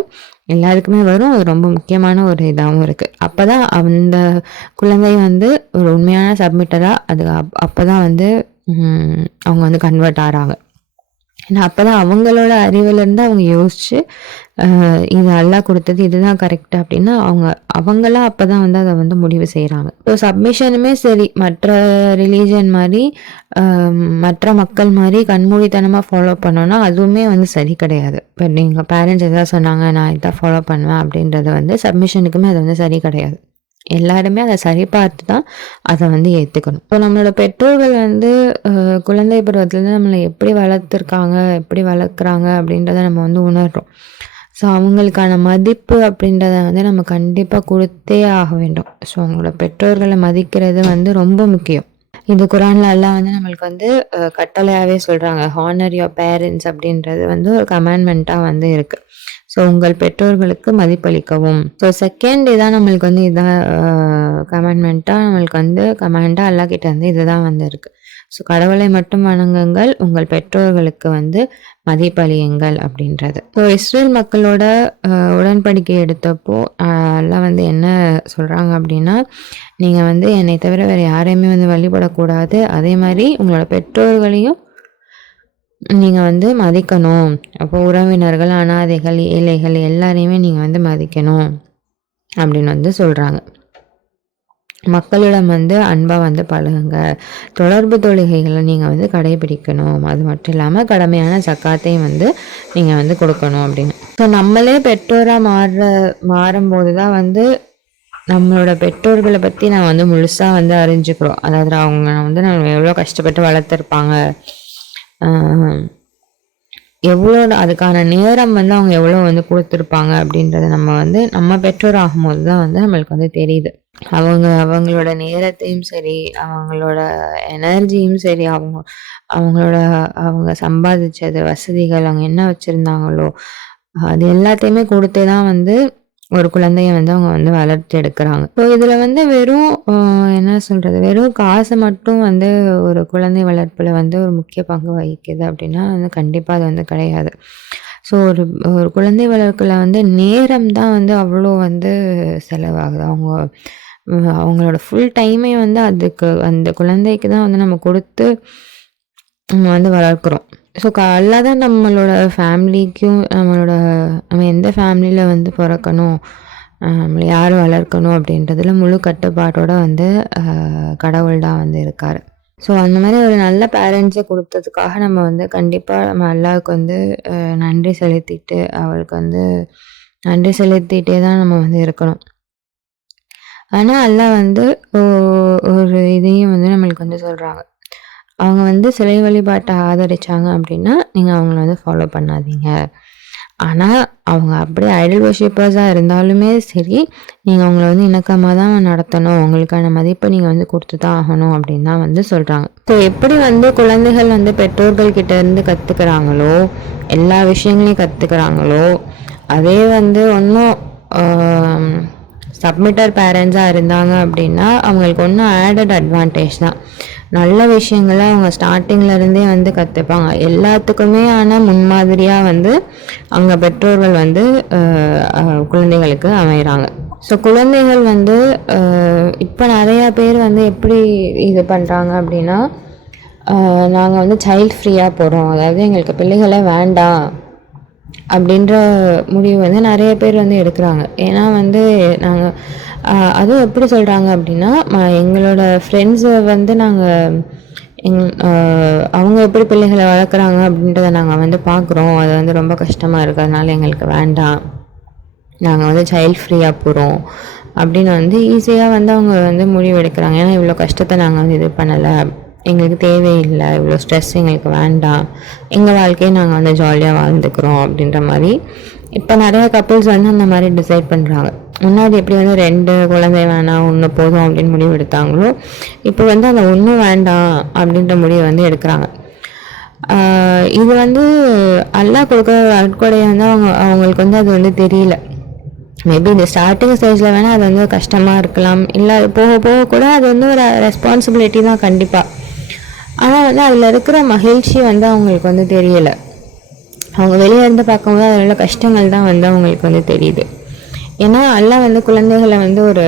எல்லாருக்குமே வரும். அது ரொம்ப முக்கியமான ஒரு இதாகவும் இருக்குது. அப்போ தான் அந்த குழந்தை வந்து ஒரு உண்மையான சப்மிட்டராக அப்போ தான் வந்து அவங்க வந்து கன்வெர்ட் ஆகிறாங்க. ஏன்னா அப்போ தான் அவங்களோட அறிவிலேருந்து அவங்க யோசித்து இது அல்லாஹ் கொடுத்தது இதுதான் கரெக்ட் அப்படின்னா அவங்களாம் அப்போ தான் வந்து அதை வந்து முடிவு செய்கிறாங்க. ஸோ சப்மிஷனுமே சரி, மற்ற ரிலீஜன் மாதிரி மற்ற மக்கள் மாதிரி கண்மூடித்தனமாக ஃபாலோ பண்ணோன்னா அதுவுமே வந்து சரி கிடையாது. இப்போ நீங்கள் பேரண்ட்ஸ் எதாவது சொன்னாங்க நான் இதான் ஃபாலோ பண்ணுவேன் அப்படின்றது வந்து சப்மிஷனுக்குமே அது வந்து சரி கிடையாது. எல்லாருமே அதை சரி பார்த்து தான் அதை வந்து ஏற்றுக்கணும். இப்போ நம்மளோட பெற்றோர்கள் வந்து குழந்தை பருவத்துலேருந்து நம்மளை எப்படி வளர்த்துருக்காங்க, எப்படி வளர்க்குறாங்க அப்படின்றத நம்ம வந்து உணர்கிறோம். ஸோ அவங்களுக்கான மதிப்பு அப்படின்றத வந்து நம்ம கண்டிப்பாக கொடுத்தே ஆக வேண்டும். ஸோ அவங்களோட பெற்றோர்களை மதிக்கிறது வந்து ரொம்ப முக்கியம். இது குரான்ல எல்லாம் வந்து நம்மளுக்கு வந்து கட்டளையாகவே சொல்கிறாங்க. ஹானர் யுவர் பேரண்ட்ஸ் அப்படின்றது வந்து ஒரு கமாண்ட்மெண்ட்டாக வந்து இருக்குது. ஸோ உங்கள் பெற்றோர்களுக்கு மதிப்பளிக்கவும். ஸோ செகண்ட் இதான் நம்மளுக்கு வந்து இதான் கமாண்ட்மெண்ட்டாக நம்மளுக்கு வந்து கமாண்டாக எல்லாக்கிட்ட வந்து இதுதான் வந்து இருக்குது. ஸோ கடவுளை மட்டும் வணங்குங்கள், உங்கள் பெற்றோர்களுக்கு வந்து மதிப்பளியுங்கள் அப்படின்றது. ஸோ இஸ்ரேல் மக்களோட உடன்படிக்கை எடுத்தப்போ எல்லாம் வந்து என்ன சொல்கிறாங்க அப்படின்னா, நீங்கள் வந்து என்னை தவிர வேறு யாரையுமே வந்து வழிபடக்கூடாது, அதே மாதிரி உங்களோட பெற்றோர்களையும் நீங்கள் வந்து மதிக்கணும். அப்போ உறவினர்கள், அனாதைகள், ஏழைகள் எல்லாரையுமே நீங்கள் வந்து மதிக்கணும் அப்படின்னு வந்து சொல்கிறாங்க. மக்களிடம் வந்து அன்பா வந்து பழகுங்க. தொடர்பு தொழுகைகளை நீங்க வந்து கடைபிடிக்கணும். அது மட்டும் இல்லாம கடமையான ஜக்காத்தையும் வந்து நீங்க வந்து கொடுக்கணும் அப்படின்னு. ஸோ நம்மளே பெற்றோரா மாறும்போது தான் வந்து நம்மளோட பெற்றோர்களை பத்தி நான் வந்து முழுசா வந்து அறிஞ்சுக்கிறோம். அதாவது அவங்க வந்து நம்ம எவ்வளோ கஷ்டப்பட்டு வளர்த்துருப்பாங்க. எவ்வளோ அதுக்கான நேரம் வந்து அவங்க எவ்வளோ வந்து கொடுத்துருப்பாங்க அப்படின்றத நம்ம வந்து நம்ம பெற்றோர் ஆகும்போது தான் வந்து நம்மளுக்கு வந்து தெரியுது. அவங்களோட நேரத்தையும் சரி, அவங்களோட எனர்ஜியும் சரி, அவங்களோட அவங்க சம்பாதிச்சது, வசதிகள், அவங்க என்ன வச்சிருந்தாங்களோ, அது எல்லாத்தையுமே கொடுத்து தான் வந்து ஒரு குழந்தைய வந்து அவங்க வந்து வளர்த்து எடுக்கிறாங்க. ஸோ இதுல வந்து வெறும் என்ன சொல்றது, வெறும் காசு மட்டும் வந்து ஒரு குழந்தை வளர்ப்புல வந்து ஒரு முக்கிய பங்கு வகிக்குது அப்படின்னா வந்து கண்டிப்பா அது வந்து கிடையாது. ஸோ ஒரு ஒரு குழந்தை வளர்ப்புல வந்து நேரம் தான் வந்து அவ்வளோ வந்து செலவாகுது. அவங்களோட ஃபுல் டைமே வந்து அதுக்கு அந்த குழந்தைக்கு தான் வந்து நம்ம கொடுத்து நம்ம வந்து வளர்க்குறோம். ஸோ அல்லாதான் நம்மளோட ஃபேமிலிக்கும் நம்ம எந்த ஃபேமிலியில் வந்து பிறக்கணும், நம்மளை யார் வளர்க்கணும் அப்படின்றதுல முழு கட்டுப்பாட்டோட வந்து கடவுள் தான் வந்து இருக்கார். ஸோ அந்த மாதிரி ஒரு நல்ல பேரண்ட்ஸை கொடுத்ததுக்காக நம்ம வந்து கண்டிப்பாக நம்ம அல்லாவுக்கு வந்து நன்றி செலுத்திட்டு அவளுக்கு வந்து நன்றி செலுத்திட்டே தான் நம்ம வந்து இருக்கணும். ஆனால் அல்லாஹ் வந்து ஒரு இதையும் வந்து நம்மளுக்கு வந்து சொல்கிறாங்க, அவங்க வந்து சிலை வழிபாட்டை ஆதரிச்சாங்க அப்படின்னா நீங்கள் அவங்கள வந்து ஃபாலோ பண்ணாதீங்க. ஆனால் அவங்க அப்படியே ஐடல் வர்ஷிப்பர்ஸாக இருந்தாலுமே சரி, நீங்கள் அவங்கள வந்து இணக்கமாக தான் நடத்தணும், அவங்களுக்கான மதிப்பை நீங்கள் வந்து கொடுத்து தான் ஆகணும் அப்படின்னு தான் வந்து சொல்கிறாங்க. ஸோ எப்படி வந்து குழந்தைகள் வந்து பெற்றோர்கள் கிட்ட இருந்து கற்றுக்கிறாங்களோ, எல்லா விஷயங்களையும் கற்றுக்கிறாங்களோ, அதே வந்து ஒன்றும் சப்மிட்டர் பேரண்ட்ஸாக இருந்தாங்க அப்படின்னா அவங்களுக்கு ஒன்றும் ஆடட் அட்வான்டேஜ் தான். நல்ல விஷயங்களை அவங்க ஸ்டார்டிங்லேருந்தே வந்து கற்றுப்பாங்க. எல்லாத்துக்குமே ஆனால் முன்மாதிரியாக வந்து அவங்க பெற்றோர்கள் வந்து குழந்தைகளுக்கு அமைகிறாங்க. ஸோ குழந்தைகள் வந்து இப்போ நிறையா பேர் வந்து எப்படி இது பண்ணுறாங்க அப்படின்னா, நாங்கள் வந்து சைல்ட் ஃப்ரீயாக போகிறோம், அதாவது எங்களுக்கு பிள்ளைகளே வேண்டாம் அப்படின்ற முடிவு வந்து நிறைய பேர் வந்து எடுக்கிறாங்க. ஏன்னா வந்து நாங்கள் அதுவும் எப்படி சொல்கிறாங்க அப்படின்னா, எங்களோட ஃப்ரெண்ட்ஸை வந்து நாங்கள் அவங்க எப்படி பிள்ளைகளை வளர்க்குறாங்க அப்படின்றத நாங்கள் வந்து பார்க்குறோம், அது வந்து ரொம்ப கஷ்டமாக இருக்குது, அதனால எங்களுக்கு வேண்டாம், நாங்கள் வந்து சைல்ட் ஃப்ரீயாக போகிறோம் அப்படின்னு வந்து ஈஸியாக வந்து அவங்க வந்து முடிவு எடுக்கிறாங்க. ஏன்னா இவ்வளோ கஷ்டத்தை நாங்கள் வந்து இது பண்ணலை, எங்களுக்கு தேவையில்லை, இவ்வளோ ஸ்ட்ரெஸ் எங்களுக்கு வேண்டாம், எங்கள் வாழ்க்கையை நாங்கள் வந்து ஜாலியாக வாழ்ந்துக்கிறோம் அப்படின்ற மாதிரி இப்போ நிறையா கப்புள்ஸ் வந்து அந்த மாதிரி டிசைட் பண்ணுறாங்க. முன்னாடி எப்படி வந்து 2 குழந்தை வேணாம், 1 போதும் அப்படின்னு முடிவு எடுத்தாங்களோ, இப்போ வந்து அந்த 1 வேண்டாம் அப்படின்ற முடிவு வந்து எடுக்கிறாங்க. இது வந்து அல்லாஹ் கொடுக்குற அற்கொடையை வந்து அவங்களுக்கு வந்து அது வந்து தெரியல. மேபி இந்த ஸ்டார்டிங் ஸ்டேஜில் வேணால் அது வந்து கஷ்டமாக இருக்கலாம், இல்லை போக போக கூட அது வந்து ஒரு ரெஸ்பான்சிபிலிட்டி தான் கண்டிப்பாக. ஆனால் வந்து அதில் இருக்கிற மகிழ்ச்சி வந்து அவங்களுக்கு வந்து தெரியலை. அவங்க வெளியே இருந்து பார்க்கும்போது அதில் உள்ள கஷ்டங்கள் தான் வந்து அவங்களுக்கு வந்து தெரியுது. ஏன்னா அல்லாஹ் வந்து குழந்தைகளை வந்து ஒரு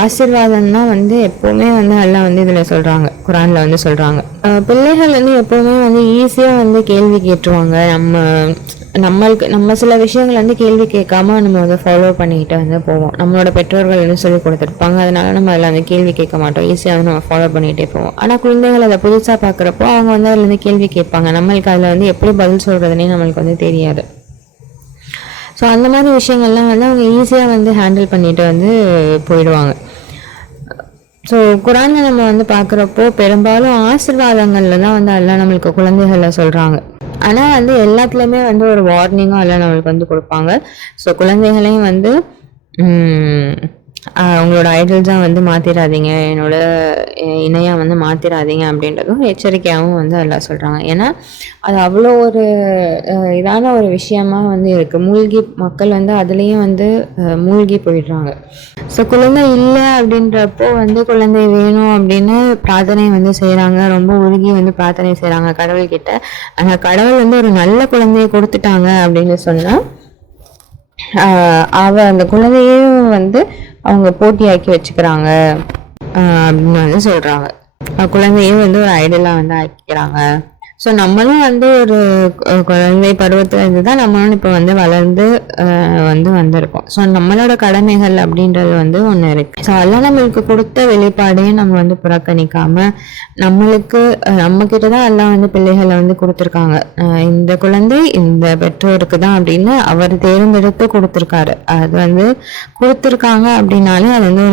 ஆசீர்வாதம் தான் வந்து எப்போவுமே வந்து அல்லாஹ் வந்து இதில் சொல்கிறாங்க, குரானில் வந்து சொல்கிறாங்க. பிள்ளைகள் வந்து எப்போவுமே வந்து ஈஸியாக வந்து கேள்வி கேட்டுருவாங்க. நம்ம சில விஷயங்கள் வந்து கேள்வி கேட்காம நம்ம வந்து ஃபாலோ பண்ணிக்கிட்டு வந்து போவோம். நம்மளோட பெற்றோர்கள் வந்து சொல்லி கொடுத்துருப்பாங்க, அதனால நம்ம அதில் வந்து கேள்வி கேட்க மாட்டோம், ஈஸியாக வந்து நம்ம ஃபாலோ பண்ணிகிட்டே போவோம். ஆனால் குழந்தைகள் அதை புதுசாக பார்க்குறப்போ அவங்க வந்து அதில் வந்து கேள்வி கேட்பாங்க, நம்மளுக்கு அதில் வந்து எப்படி பதில் சொல்கிறதுனே நம்மளுக்கு வந்து தெரியாது. ஸோ அந்த மாதிரி விஷயங்கள்லாம் வந்து அவங்க ஈஸியாக வந்து ஹேண்டில் பண்ணிட்டு வந்து போயிடுவாங்க. ஸோ குரானை நம்ம வந்து பார்க்குறப்போ பெரும்பாலும் ஆசீர்வாதங்களில் தான் வந்து எல்லாம் நம்மளுக்கு குழந்தைகளை சொல்கிறாங்க. ஆனால் வந்து எல்லாத்துலேயுமே வந்து ஒரு வார்னிங்கும் எல்லாம் நம்மளுக்கு வந்து கொடுப்பாங்க. ஸோ குழந்தைகளையும் வந்து உங்களோட ஐடல்ஸாக வந்து மாற்றிடாதீங்க, என்னோட இணையாக வந்து மாற்றிடாதீங்க அப்படின்றதும் எச்சரிக்கையாகவும் வந்து எல்லாம் சொல்கிறாங்க. ஏன்னா அது அவ்வளோ ஒரு இதான ஒரு விஷயமா வந்து இருக்குது. மக்கள் வந்து அதுலேயும் வந்து மூழ்கி போயிடுறாங்க. ஸோ குழந்தை இல்லை அப்படின்றப்போ வந்து குழந்தை வேணும் அப்படின்னு பிரார்த்தனை வந்து செய்கிறாங்க, ரொம்ப உருகி வந்து பிரார்த்தனை செய்கிறாங்க கடவுள்கிட்ட. ஆனால் கடவுள் வந்து ஒரு நல்ல குழந்தையை கொடுத்துட்டாங்க அப்படின்னு சொன்னால் அந்த குழந்தையும் வந்து அவங்க போட்டியாக்கி வச்சுக்கிறாங்க அப்படின்னு வந்து சொல்கிறாங்க. குழந்தையும் வந்து ஒரு ஐடலாக வந்து ஆக்கிக்கிறாங்க. ஸோ நம்மளும் வந்து ஒரு குழந்தை பருவத்தில் இருந்து தான் நம்மளும் இப்போ வந்து வளர்ந்து வந்திருக்கோம். ஸோ நம்மளோட கடமைகள் அப்படின்றது வந்து ஒன்று இருக்கு. ஸோ அதெல்லாம் நம்மளுக்கு கொடுத்த வெளிப்பாடையும் நம்ம வந்து புறக்கணிக்காம நம்மளுக்கு நம்ம கிட்ட தான் எல்லாம் வந்து பிள்ளைகளை வந்து கொடுத்துருக்காங்க. இந்த குழந்தை இந்த பெற்றோருக்கு தான் அப்படின்னு அவர் தேர்ந்தெடுத்து கொடுத்துருக்காரு. அது வந்து கொடுத்துருக்காங்க அப்படின்னாலே அது வந்து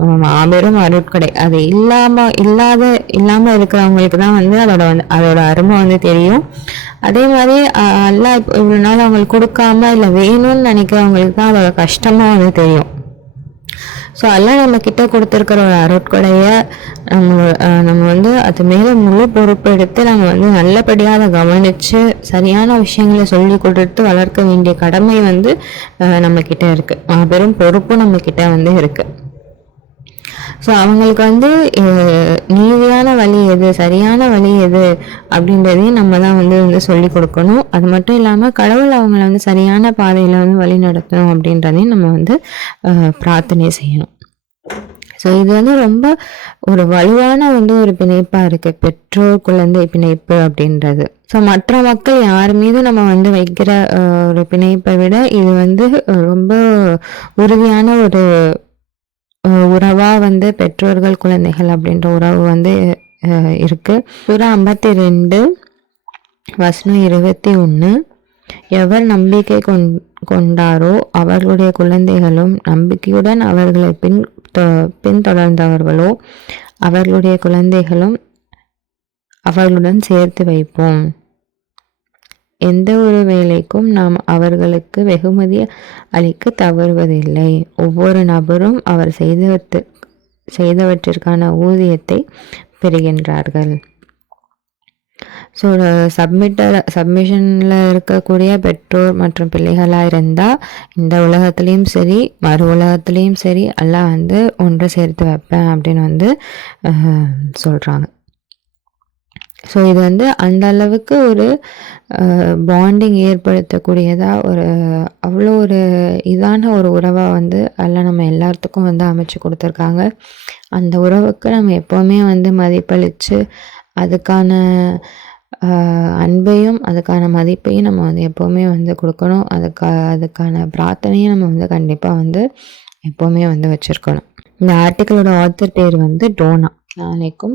ஒரு மாபெரும் அருட்கொடை. அது இல்லாம இருக்கிறவங்களுக்கு தான் வந்து அதோட அருமை வந்து தெரியும். அதே மாதிரி எல்லாம் இவ்வளோ நாள் அவங்களுக்கு கொடுக்காம இல்லை வேணும்னு நினைக்கிறவங்களுக்கு தான் அதோட கஷ்டமாக வந்து தெரியும். ஸோ அதெல்லாம் நம்ம கிட்ட கொடுத்துருக்கிற ஒரு அருட்கொடைய நம்ம வந்து அது மேலே முழு பொறுப்பு எடுத்து நம்ம வந்து நல்லபடியாக அதை கவனித்து சரியான விஷயங்களை சொல்லி கொடுத்து வளர்க்க வேண்டிய கடமை வந்து நம்ம கிட்ட இருக்குது. பெரும் பொறுப்பும் நம்ம கிட்ட வந்து இருக்குது. ஸோ அவங்களுக்கு வந்து நீதியான வழி எது, சரியான வழி எது அப்படின்றதையும் நம்ம தான் வந்து சொல்லி கொடுக்கணும். அது மட்டும் இல்லாமல் கடவுள் அவங்கள வந்து சரியான பாதையில் வந்து வழி நடத்தணும் அப்படின்றதையும் நம்ம வந்து பிரார்த்தனை செய்யணும். ஸோ இது வந்து ரொம்ப ஒரு வலுவான வந்து ஒரு பிணைப்பாக இருக்குது, பெற்றோர் குழந்தை பிணைப்பு அப்படின்றது. ஸோ மற்ற மக்கள் யார் மீதும் நம்ம வந்து வைக்கிற ஒரு பிணைப்பை விட இது வந்து ரொம்ப உறுதியான ஒரு உறவா வந்து பெற்றோர்கள் குழந்தைகள் அப்படின்ற உறவு வந்து இருக்கு. சூரா 52 வசனம் 21, எவர் நம்பிக்கை கொண்டாரோ அவர்களுடைய குழந்தைகளும் நம்பிக்கையுடன் அவர்களை பின்தொடர்ந்தவர்களோ அவர்களுடைய குழந்தைகளும் அவர்களுடன் சேர்த்து வைப்போம். எந்த ஒரு வேலைக்கும் நாம் அவர்களுக்கு வெகுமதி அளிக்க தவறுவதில்லை. ஒவ்வொரு நபரும் அவர் செய்தவற்றிற்கான ஊதியத்தை பெறுகின்றார்கள். ஸோ சப்மிஷனில் இருக்கக்கூடிய பெற்றோர் மற்றும் பிள்ளைகளாக இருந்தால் இந்த உலகத்துலேயும் சரி மறு உலகத்துலேயும் சரி எல்லாம் வந்து ஒன்று சேர்த்து வைப்பேன் அப்படின்னு வந்து சொல்கிறாங்க. ஸோ இது வந்து அந்த அளவுக்கு ஒரு பாண்டிங் ஏற்படுத்தக்கூடியதாக அவ்வளோ ஒரு இதான ஒரு உறவாக வந்து எல்லாம் நம்ம எல்லாத்துக்கும் வந்து அமைச்சு கொடுத்துருக்காங்க. அந்த உறவுக்கு நம்ம எப்போவுமே வந்து மதிப்பளித்து அதுக்கான அன்பையும் அதுக்கான மதிப்பையும் நம்ம வந்து எப்போவுமே வந்து கொடுக்கணும். அதுக்கான பிரார்த்தனையும் நம்ம வந்து கண்டிப்பாக வந்து எப்போவுமே வந்து வச்சுருக்கணும். இந்த ஆர்டிக்கிளோட ஆத்தர் பேர் வந்து டோனா. நாளைக்கும்